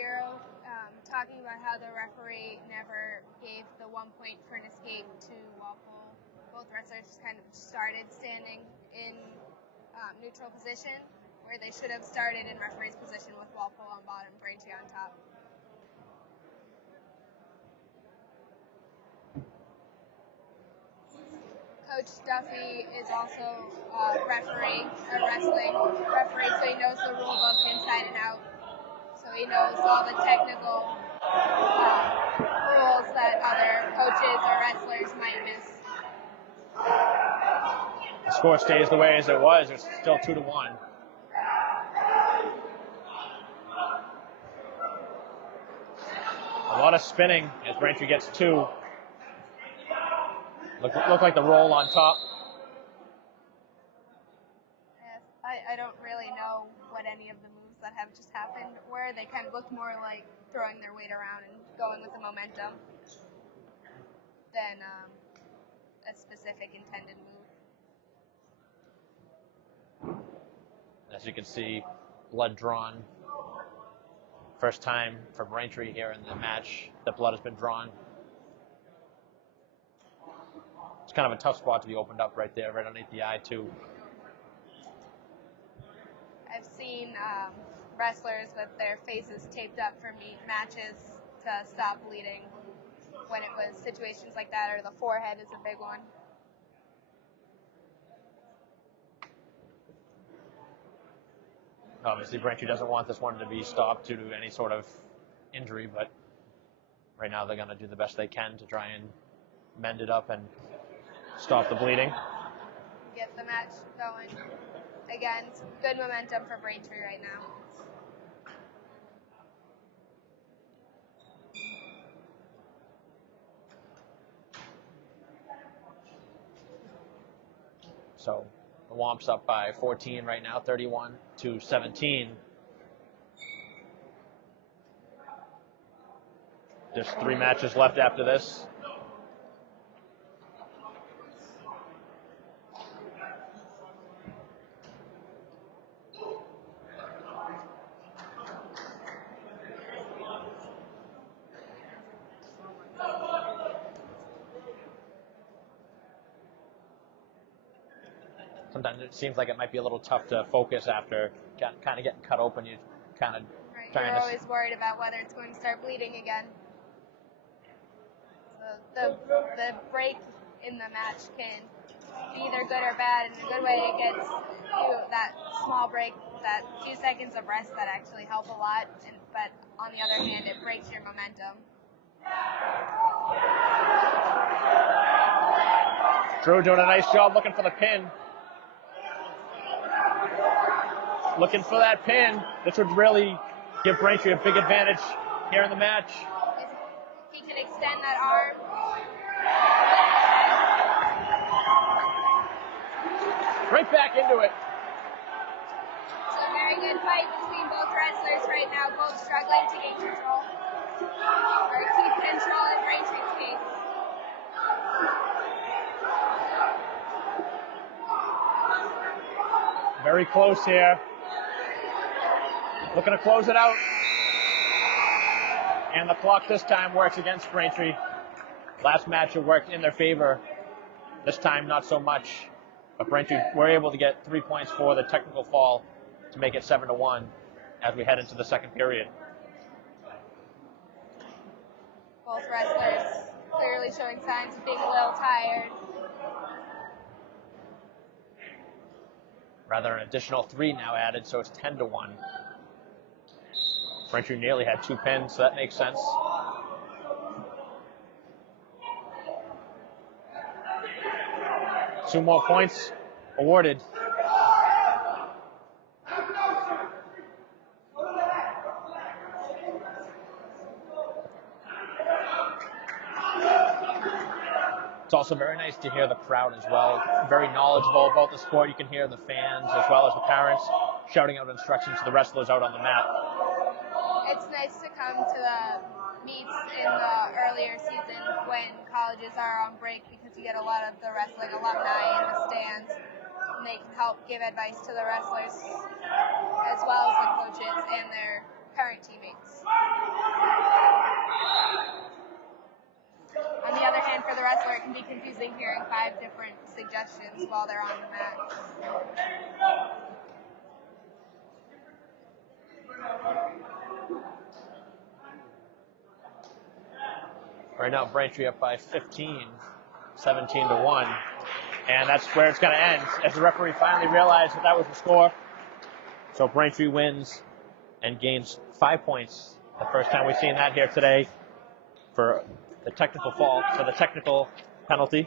talking about how the referee never gave the 1 point for an escape to Walpole. Both wrestlers just kind of started standing in neutral position, where they should have started in referee's position with Walpole on bottom, Braintree on top. Coach Duffy is also a wrestling referee, so he knows the rule book inside and out. So he knows all the technical rules that other coaches or wrestlers might miss. The score stays the way as it was. It's still 2-1. A lot of spinning as Braintree gets 2. Look like the roll on top. Yes, I don't really know what any of the moves that have just happened were. They kind of looked more like throwing their weight around and going with the momentum than a specific intended move. As you can see, blood drawn. First time for Braintree here in the match that blood has been drawn. It's kind of a tough spot to be opened up right there, right underneath the eye, too. I've seen wrestlers with their faces taped up for matches to stop bleeding when it was situations like that, or the forehead is a big one. Obviously, Braintree doesn't want this one to be stopped due to any sort of injury, but right now they're going to do the best they can to try and mend it up and stop the bleeding. Get the match going. Again, good momentum for Braintree right now. So the Womp's up by 14 right now, 31-17. There's 3 matches left after this. sometimes it seems like it might be a little tough to focus after kind of getting cut open. You kind of Right. You're always worried about whether it's going to start bleeding again. So the break in the match can be either good or bad. In a good way, it gets you that small break, that few seconds of rest that actually help a lot. But on the other hand, it breaks your momentum. Drew doing a nice job looking for the pin. Looking for that pin. This would really give Braintree a big advantage here in the match. He can extend that arm. Right back into it. It's a very good fight between both wrestlers right now, both struggling to gain control. Or keep control in Braintree's case. Very close here. Looking to close it out. And the clock this time works against Braintree. Last match it worked in their favor. This time not so much. But Braintree were able to get 3 points for the technical fall to make it 7-1 as we head into the second period. Both wrestlers clearly showing signs of being a little tired. Rather, an additional 3 now added, so it's 10-1. Braintree nearly had 2 pins, so that makes sense. Two more points awarded. It's also very nice to hear the crowd as well. Very knowledgeable about the sport. You can hear the fans as well as the parents shouting out instructions to the wrestlers out on the mat. It's nice to come to the meets in the earlier season when colleges are on break because you get a lot of the wrestling alumni in the stands, and they can help give advice to the wrestlers as well as the coaches and their current teammates. On the other hand, for the wrestler, it can be confusing hearing 5 different suggestions while they're on the mat. Right now, Braintree up by 15, 17-1. And that's where it's going to end, as the referee finally realized that was the score. So Braintree wins and gains 5 points. The first time we've seen that here today for the technical fall, for the technical penalty.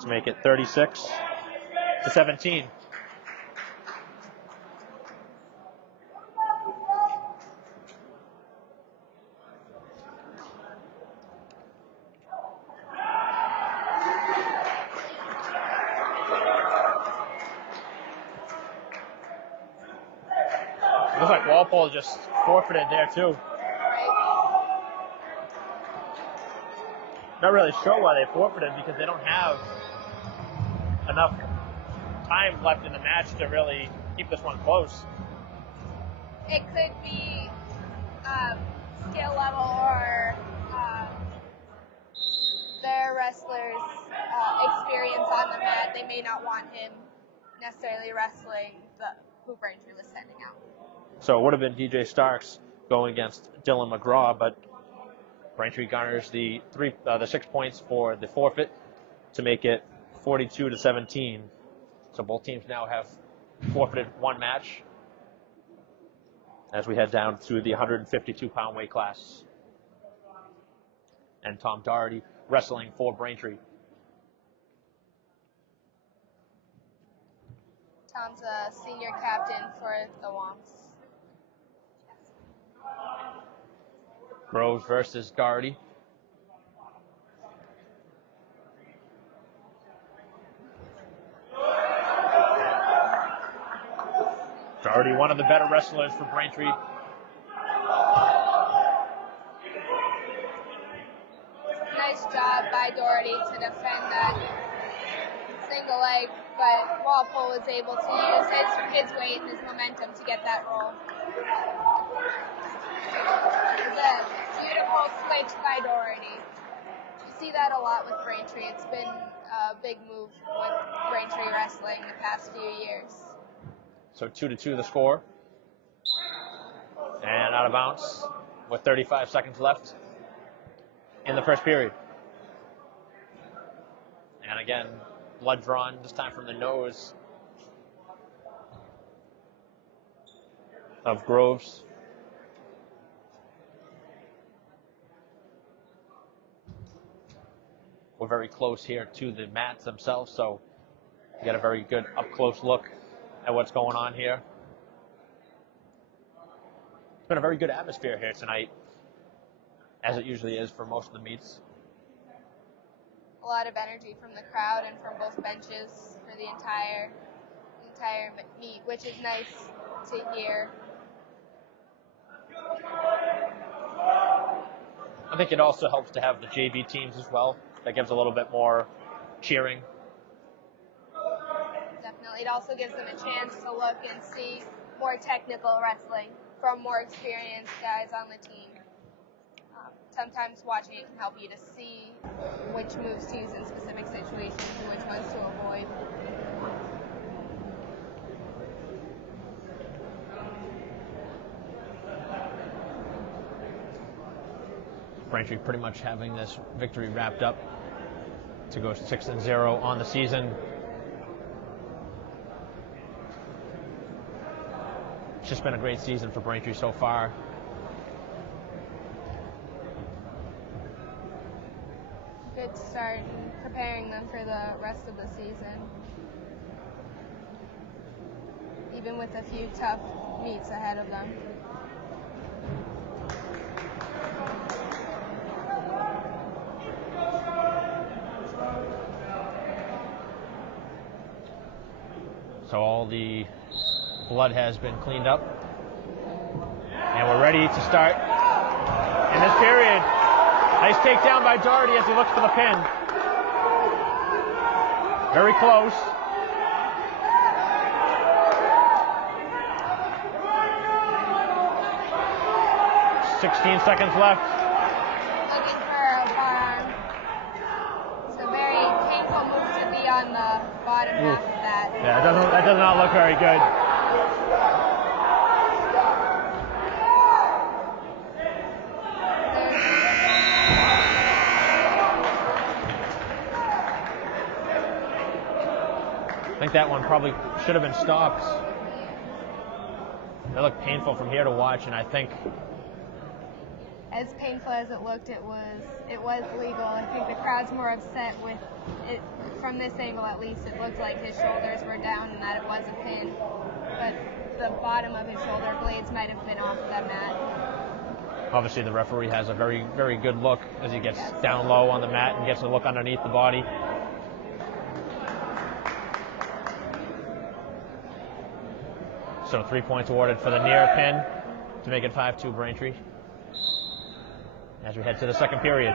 To make it 36-17. Looks like Walpole just forfeited there too. Not really sure why they forfeited, because they don't have enough time left in the match to really keep this one close. It could be skill level or their wrestlers' experience on the mat. They may not want him necessarily wrestling who Braintree was sending out. So it would have been DJ Starks going against Dylan McGraw, but Braintree garners the 6 points for the forfeit to make it 42-17. So both teams now have forfeited one match as we head down to the 152-pound weight class. And Tom Doherty wrestling for Braintree. Tom's a senior captain for the Womps. Groves versus Doherty. Doherty, one of the better wrestlers for Braintree. Nice job by Doherty to defend that single leg, but Walpole was able to use his weight and his momentum to get that roll. It was a beautiful switch by Doherty. You see that a lot with Braintree. It's been a big move with Braintree Wrestling the past few years. So 2-2 the score. And out of bounds with 35 seconds left in the first period. And again, blood drawn, this time from the nose of Groves. We're very close here to the mats themselves, so you get a very good up-close look at what's going on here. It's been a very good atmosphere here tonight, as it usually is for most of the meets. A lot of energy from the crowd and from both benches for the entire meet, which is nice to hear. I think it also helps to have the JV teams as well. That gives a little bit more cheering. Definitely. It also gives them a chance to look and see more technical wrestling from more experienced guys on the team. Sometimes watching it can help you to see which moves to use in specific situations and which ones to avoid. Braintree pretty much having this victory wrapped up to go 6-0 on the season. It's just been a great season for Braintree so far. Good start in preparing them for the rest of the season. Even with a few tough meets ahead of them. So all the blood has been cleaned up. And we're ready to start in this period. Nice takedown by Doherty as he looks for the pin. Very close. $16 seconds left. Looking for a barn. It's a very painful move to be on the bottom half of that. Yeah, that does not look very good. I think that one probably should have been stopped. That looked painful from here to watch, and I think as painful as it looked, it was legal. I think the crowd's more upset with it from this angle. At least it looked like his shoulders were down and that it was a pin, but the bottom of his shoulder blades might have been off the mat. Obviously the referee has a very, very good look as he gets down low on the mat and gets a look underneath the body. So 3 points awarded for the near pin to make it 5-2 Braintree as we head to the second period.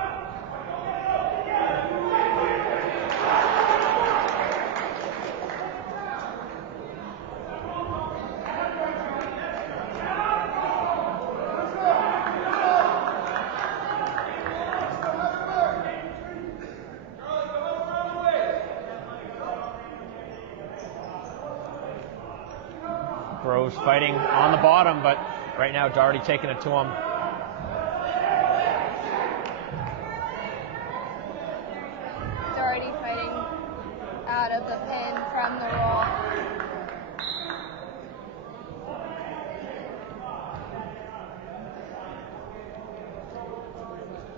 Groves fighting on the bottom, but right now Doherty taking it to him. Doherty fighting out of the pin from the roll.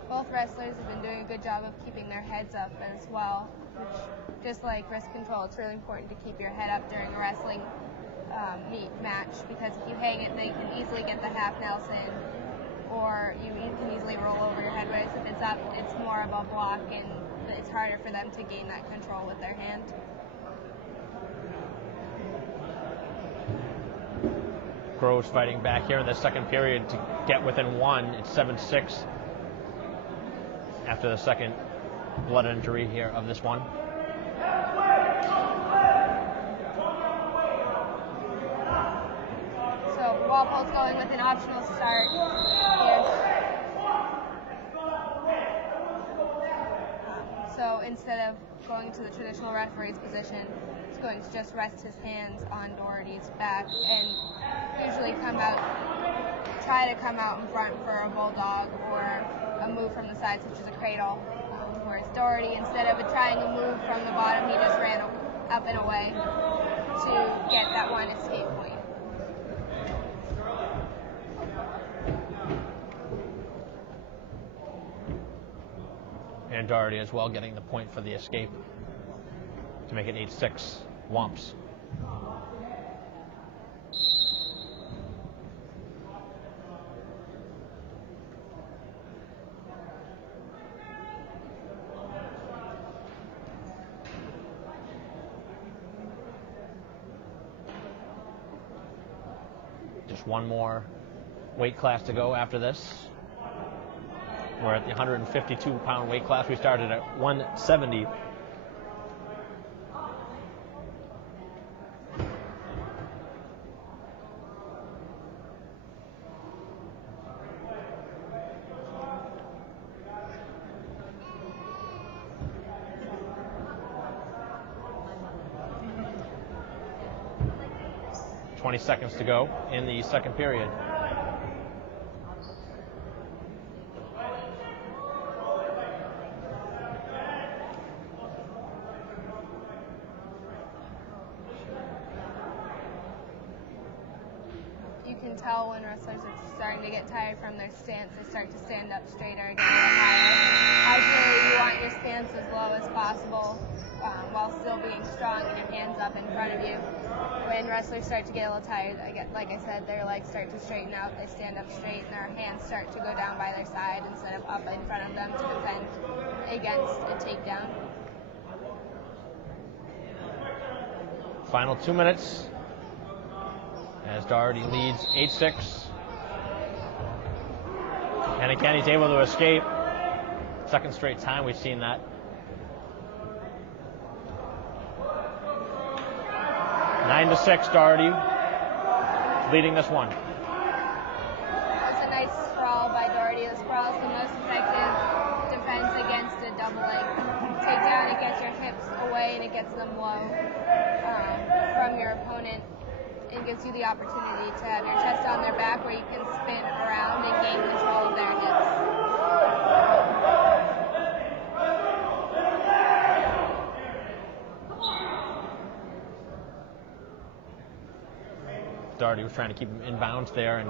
Both wrestlers have been doing a good job of keeping their heads up as well, which, just like wrist control, it's really important to keep your head up during a wrestling meet match, because if you hang it, they can easily get the half Nelson, or you can easily roll over your head. Whereas if it's up, it's more of a block, and it's harder for them to gain that control with their hand. Groves fighting back here in the second period to get within one. It's 7-6 after the second blood injury here of this one. Walpole's going with an optional start here. So instead of going to the traditional referee's position, he's going to just rest his hands on Doherty's back and usually try to come out in front for a bulldog or a move from the side, such as a cradle. Whereas Doherty, instead of trying to move from the bottom, he just ran up and away to get that one escape point. And Doherty as well getting the point for the escape to make it 8-6 Womps. Just one more weight class to go after this. We're at the 152-pound weight class. We started at 170. Seconds to go in the second period. You can tell when wrestlers are starting to get tired from their stance, they start to stand up straighter and get a little higher. Ideally, you want your stance as low as possible while still being strong and your hands up in front of you. When wrestlers start to get a little tired, like I said, their legs start to straighten out, they stand up straight, and their hands start to go down by their side instead of up in front of them to defend against a takedown. Final 2 minutes as Doherty leads 8-6. And again, he's able to escape. Second straight time we've seen that. 9-6, Doherty leading this one. That's a nice sprawl by Doherty. The sprawl is the most effective defense against a double leg takedown. It gets your hips away and it gets them low from your opponent. It gives you the opportunity to have your chest on their back where you can spin around and gain control of their hips. Doherty was trying to keep him inbounds there, and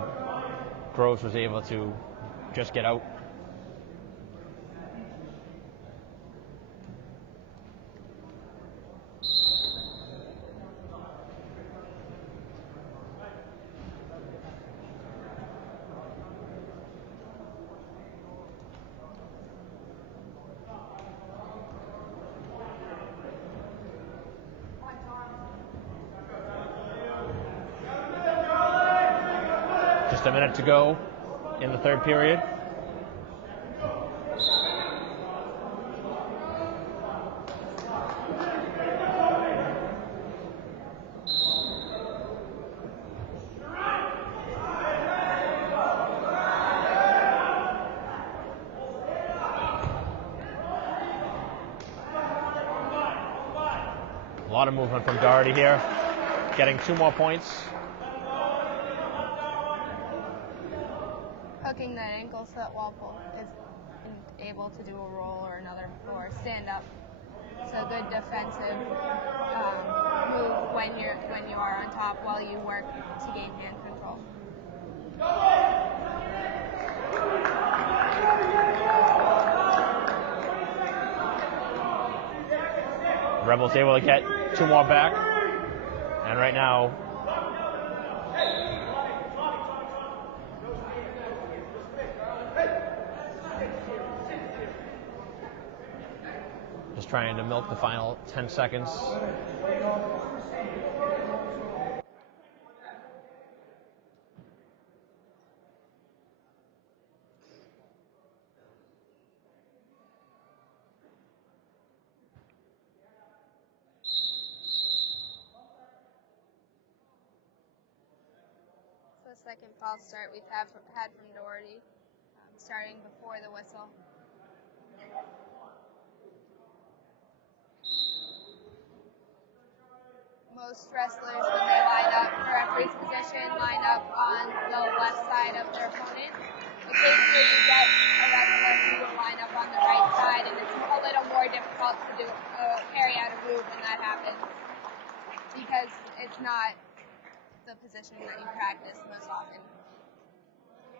Groves was able to just get out. Just a minute to go in the third period. A lot of movement from Doherty here, getting 2 more points. Hooking that ankle so that Walpole is able to do a roll or stand up. So good defensive move when you are on top while you work to gain hand control. Rebels able to get 2 more back, and right now just trying to milk the final 10 seconds. So the second false start we've had from Doherty, starting before the whistle. most wrestlers, when they line up for referee's position, line up on the left side of their opponent. Occasionally you get a wrestler who will line up on the right side, and it's a little more difficult to do carry out a move when that happens, because it's not the position that you practice most often.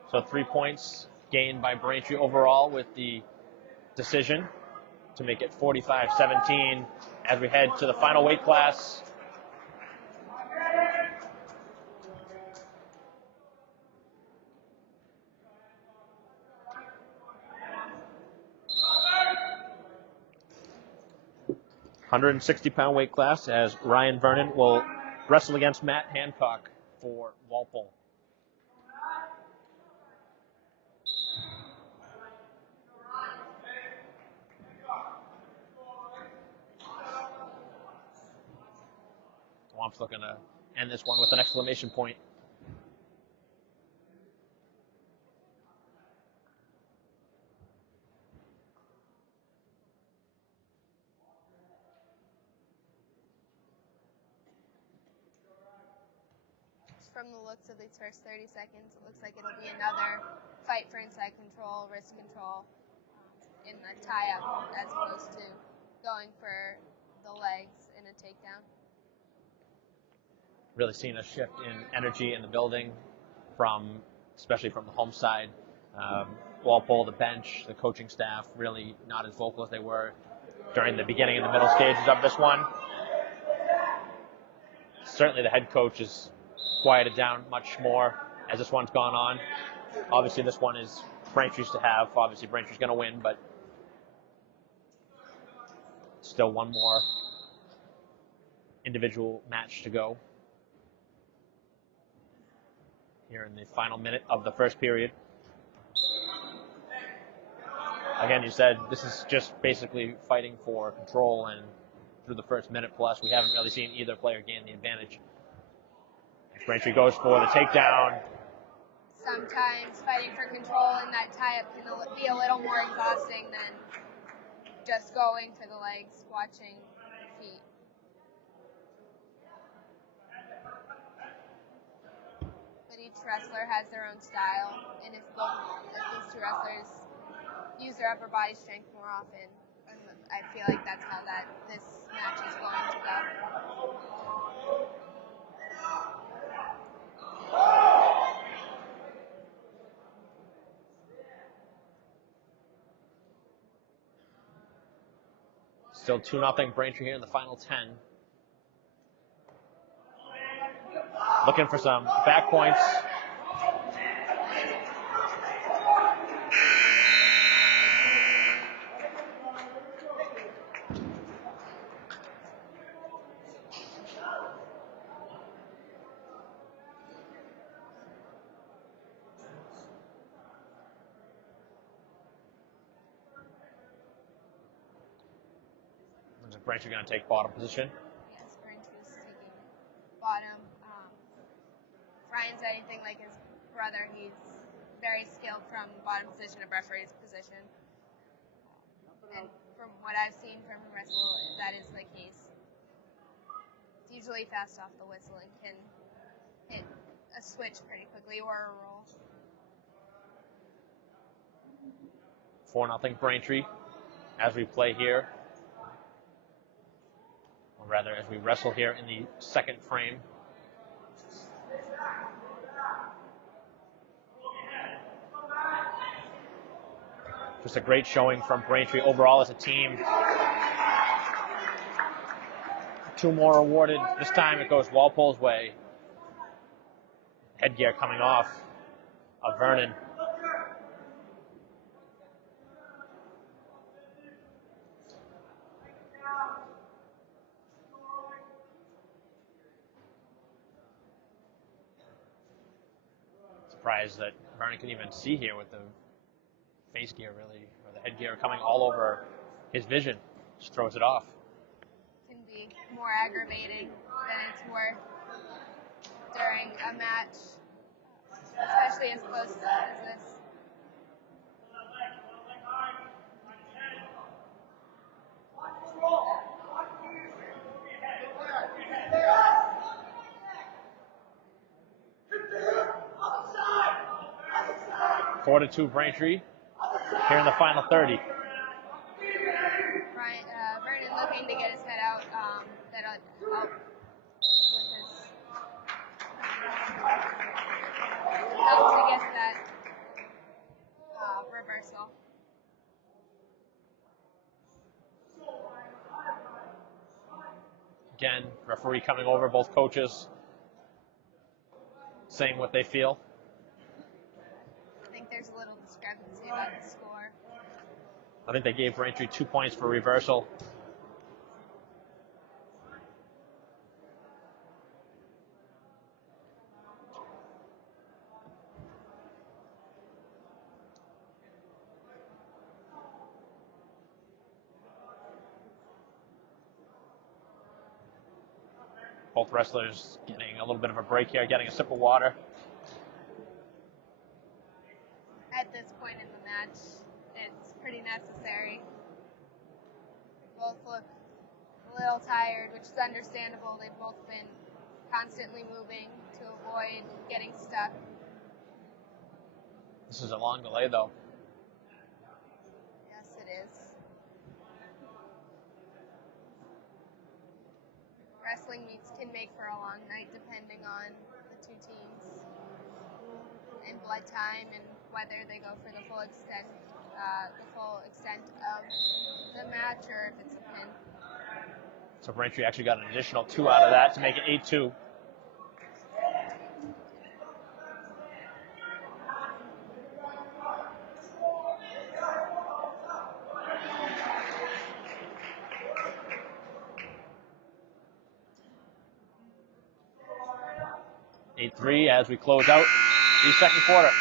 So 3 points gained by Braintree overall with the decision to make it 45-17 as we head to the final weight class. £160 weight class as Ryan Vernon will wrestle against Matt Hancock for Walpole. Womp's looking to end this one with an exclamation point. From the looks of these first 30 seconds, it looks like it'll be another fight for inside control, wrist control in the tie-up, as opposed to going for the legs in a takedown. Really seeing a shift in energy in the building, especially from the home side. Walpole, the bench, the coaching staff, really not as vocal as they were during the beginning and the middle stages of this one. Certainly the head coach is quieted down much more as this one's gone on. Obviously this one is Braintree's to have. Obviously Braintree's going to win, but still one more individual match to go here in the final minute of the first period. Again, you said this is just basically fighting for control, and through the first minute plus, we haven't really seen either player gain the advantage. Braintree goes for the takedown. Sometimes fighting for control in that tie-up can be a little more exhausting than just going for the legs, watching the feet. But each wrestler has their own style, and if these two wrestlers use their upper body strength more often, I feel like that's how this match is going to go. Still 2-0 Braintree here in the final 10. Looking for some back points. Braintree going to take bottom position. Yes, Braintree's taking bottom. Ryan's anything like his brother. He's very skilled from bottom position of referee's position. And from what I've seen from him wrestle, that is the case. It's usually fast off the whistle and can hit a switch pretty quickly or a roll. 4-0 Braintree as we play here. Or rather, as we wrestle here in the second frame. Just a great showing from Braintree overall as a team. 2 more awarded. This time it goes Walpole's way. Headgear coming off of Vernon. Surprised that Vernon can even see here with the face gear, really, or the headgear coming all over his vision. Just throws it off. Can be more aggravating than it's worth during a match, especially as close as this. 4-2 Braintree here in the final 30. Vernon looking to get his head out. That'll help to get that reversal. Again, referee coming over, both coaches saying what they feel. I think there's a little discrepancy about the score. I think they gave Braintree 2 points for reversal. Both wrestlers getting a little bit of a break here, getting a sip of water. At this point in the match, it's pretty necessary. Both look a little tired, which is understandable. They've both been constantly moving to avoid getting stuck. This is a long delay, though. Yes, it is. Wrestling meets can make for a long night depending on the two teams and blood time and whether they go for the full extent of the match or if it's a pin. So Braintree actually got an additional 2 out of that to make it 8-2. As we close out the second quarter.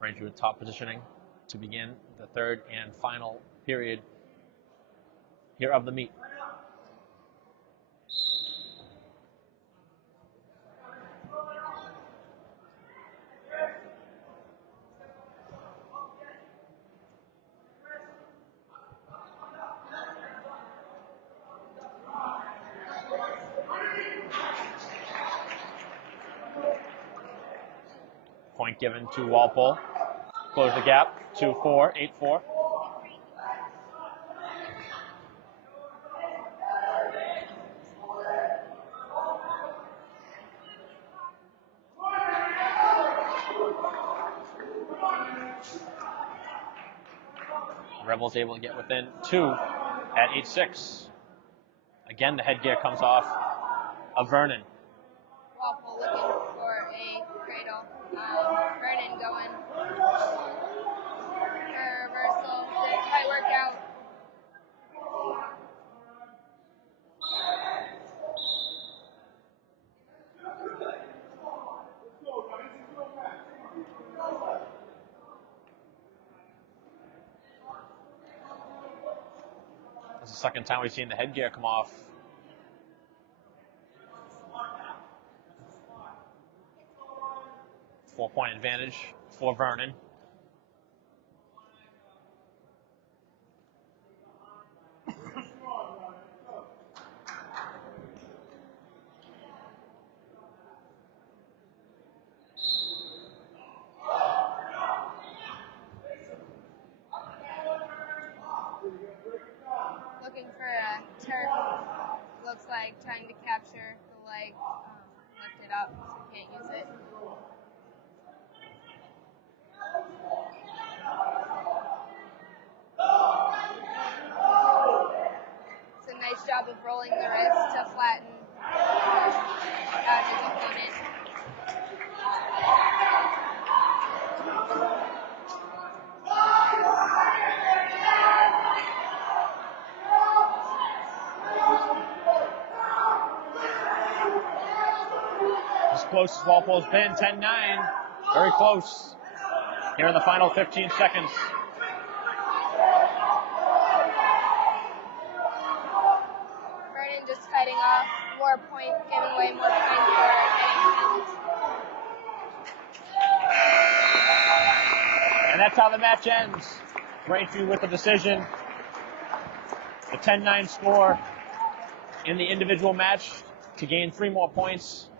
Braintree with top positioning to begin the third and final period here of the meet. Point given to Walpole. Close the gap. 2-4, 8-4. Rebels able to get within 2 at 8-6. Again, the headgear comes off of Vernon. Walpole looking for a cradle. Vernon going for a reversal. Didn't quite work out. This is the second time we've seen the headgear come off. Four-point advantage for Vernon. Looking for a turf. Looks like trying to capture the leg. Lift it up, so we can't use it. It's a nice job of rolling the wrist to flatten out his opponent. As close as Walpole's been, 10-9. Very close. Here in the final 15 seconds. Vernon just fighting off more point, giving away more points for getting pinned. And that's how the match ends. Braintree with the decision. The 10-9 score in the individual match to gain 3 more points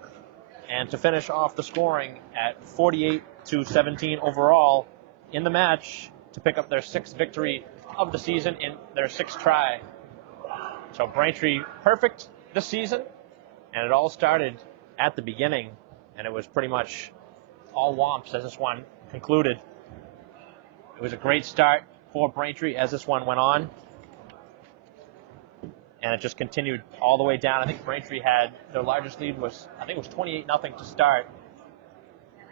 and to finish off the scoring at 48-17 overall in the match to pick up their 6th victory of the season in their 6th try. So Braintree perfect this season, and it all started at the beginning, and it was pretty much all Womps as this one concluded. It was a great start for Braintree as this one went on, and it just continued all the way down. I think Braintree had their largest lead was, I think it was 28-0 to start,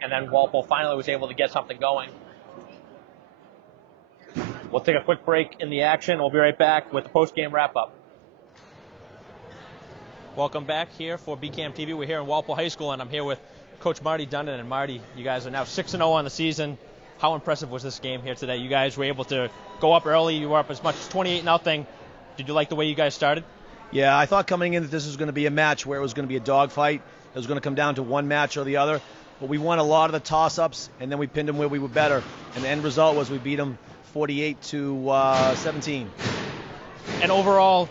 and then Walpole finally was able to get something going. We'll take a quick break in the action. We'll be right back with the post-game wrap-up. Welcome back here for BCAM TV. We're here in Walpole High School, and I'm here with Coach Marty Dundon. And Marty, you guys are now 6-0 on the season. How impressive was this game here today? You guys were able to go up early. You were up as much as 28-0. Did you like the way you guys started? Yeah, I thought coming in that this was going to be a match where it was going to be a dogfight. It was going to come down to one match or the other. But we won a lot of the toss-ups, and then we pinned them where we were better. And the end result was we beat them 48-17. And overall,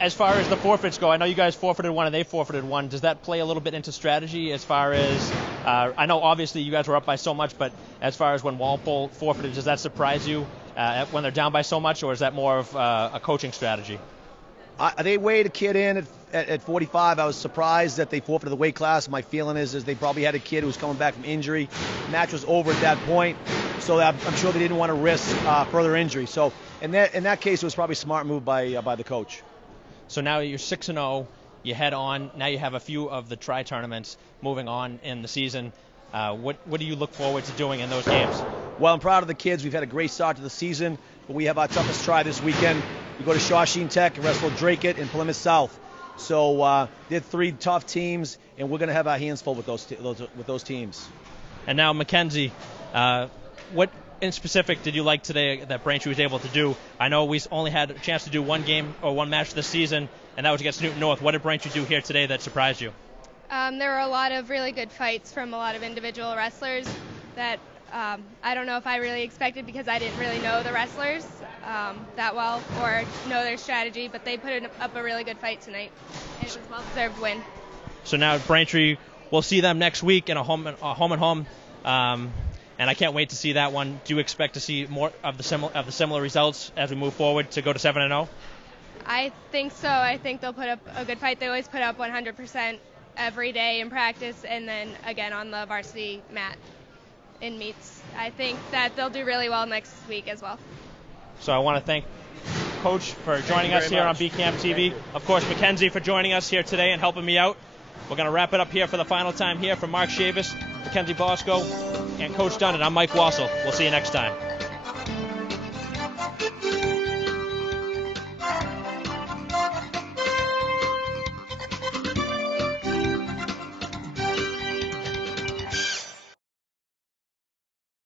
as far as the forfeits go, I know you guys forfeited one and they forfeited one. Does that play a little bit into strategy as far as, I know obviously you guys were up by so much, but as far as when Walpole forfeited, does that surprise you when they're down by so much, or is that more of a coaching strategy? They weighed a kid in at 45. I was surprised that they forfeited the weight class. My feeling is they probably had a kid who was coming back from injury. The match was over at that point, so I'm sure they didn't want to risk further injury. So in that case, it was probably a smart move by the coach. So now you're 6-0. You head on. Now you have a few of the tri-tournaments moving on in the season. What do you look forward to doing in those games? Well, I'm proud of the kids. We've had a great start to the season, but we have our toughest try this weekend. We go to Shawsheen Tech and wrestle Drake-It and Plymouth South. So they're 3 tough teams, and we're going to have our hands full with those teams. And now, Mackenzie, what in specific did you like today that Braintree was able to do? I know we only had a chance to do one game or one match this season, and that was against Newton North. What did Braintree do here today that surprised you? There were a lot of really good fights from a lot of individual wrestlers that I don't know if I really expected because I didn't really know the wrestlers that well or know their strategy, but they put up a really good fight tonight, and it was a well-deserved win. So now Braintree, we'll see them next week in a home and home. And I can't wait to see that one. Do you expect to see more of the similar results as we move forward to go to 7-0? I think so. I think they'll put up a good fight. They always put up 100% every day in practice and then again on the varsity mat in meets. I think that they'll do really well next week as well. So I want to thank Coach for joining us here on BCAM TV. Of course, Mackenzie for joining us here today and helping me out. We're going to wrap it up here for the final time here from Mark Shavis, Mackenzie Bosco, and Coach Dundon. I'm Mike Wassel. We'll see you next time.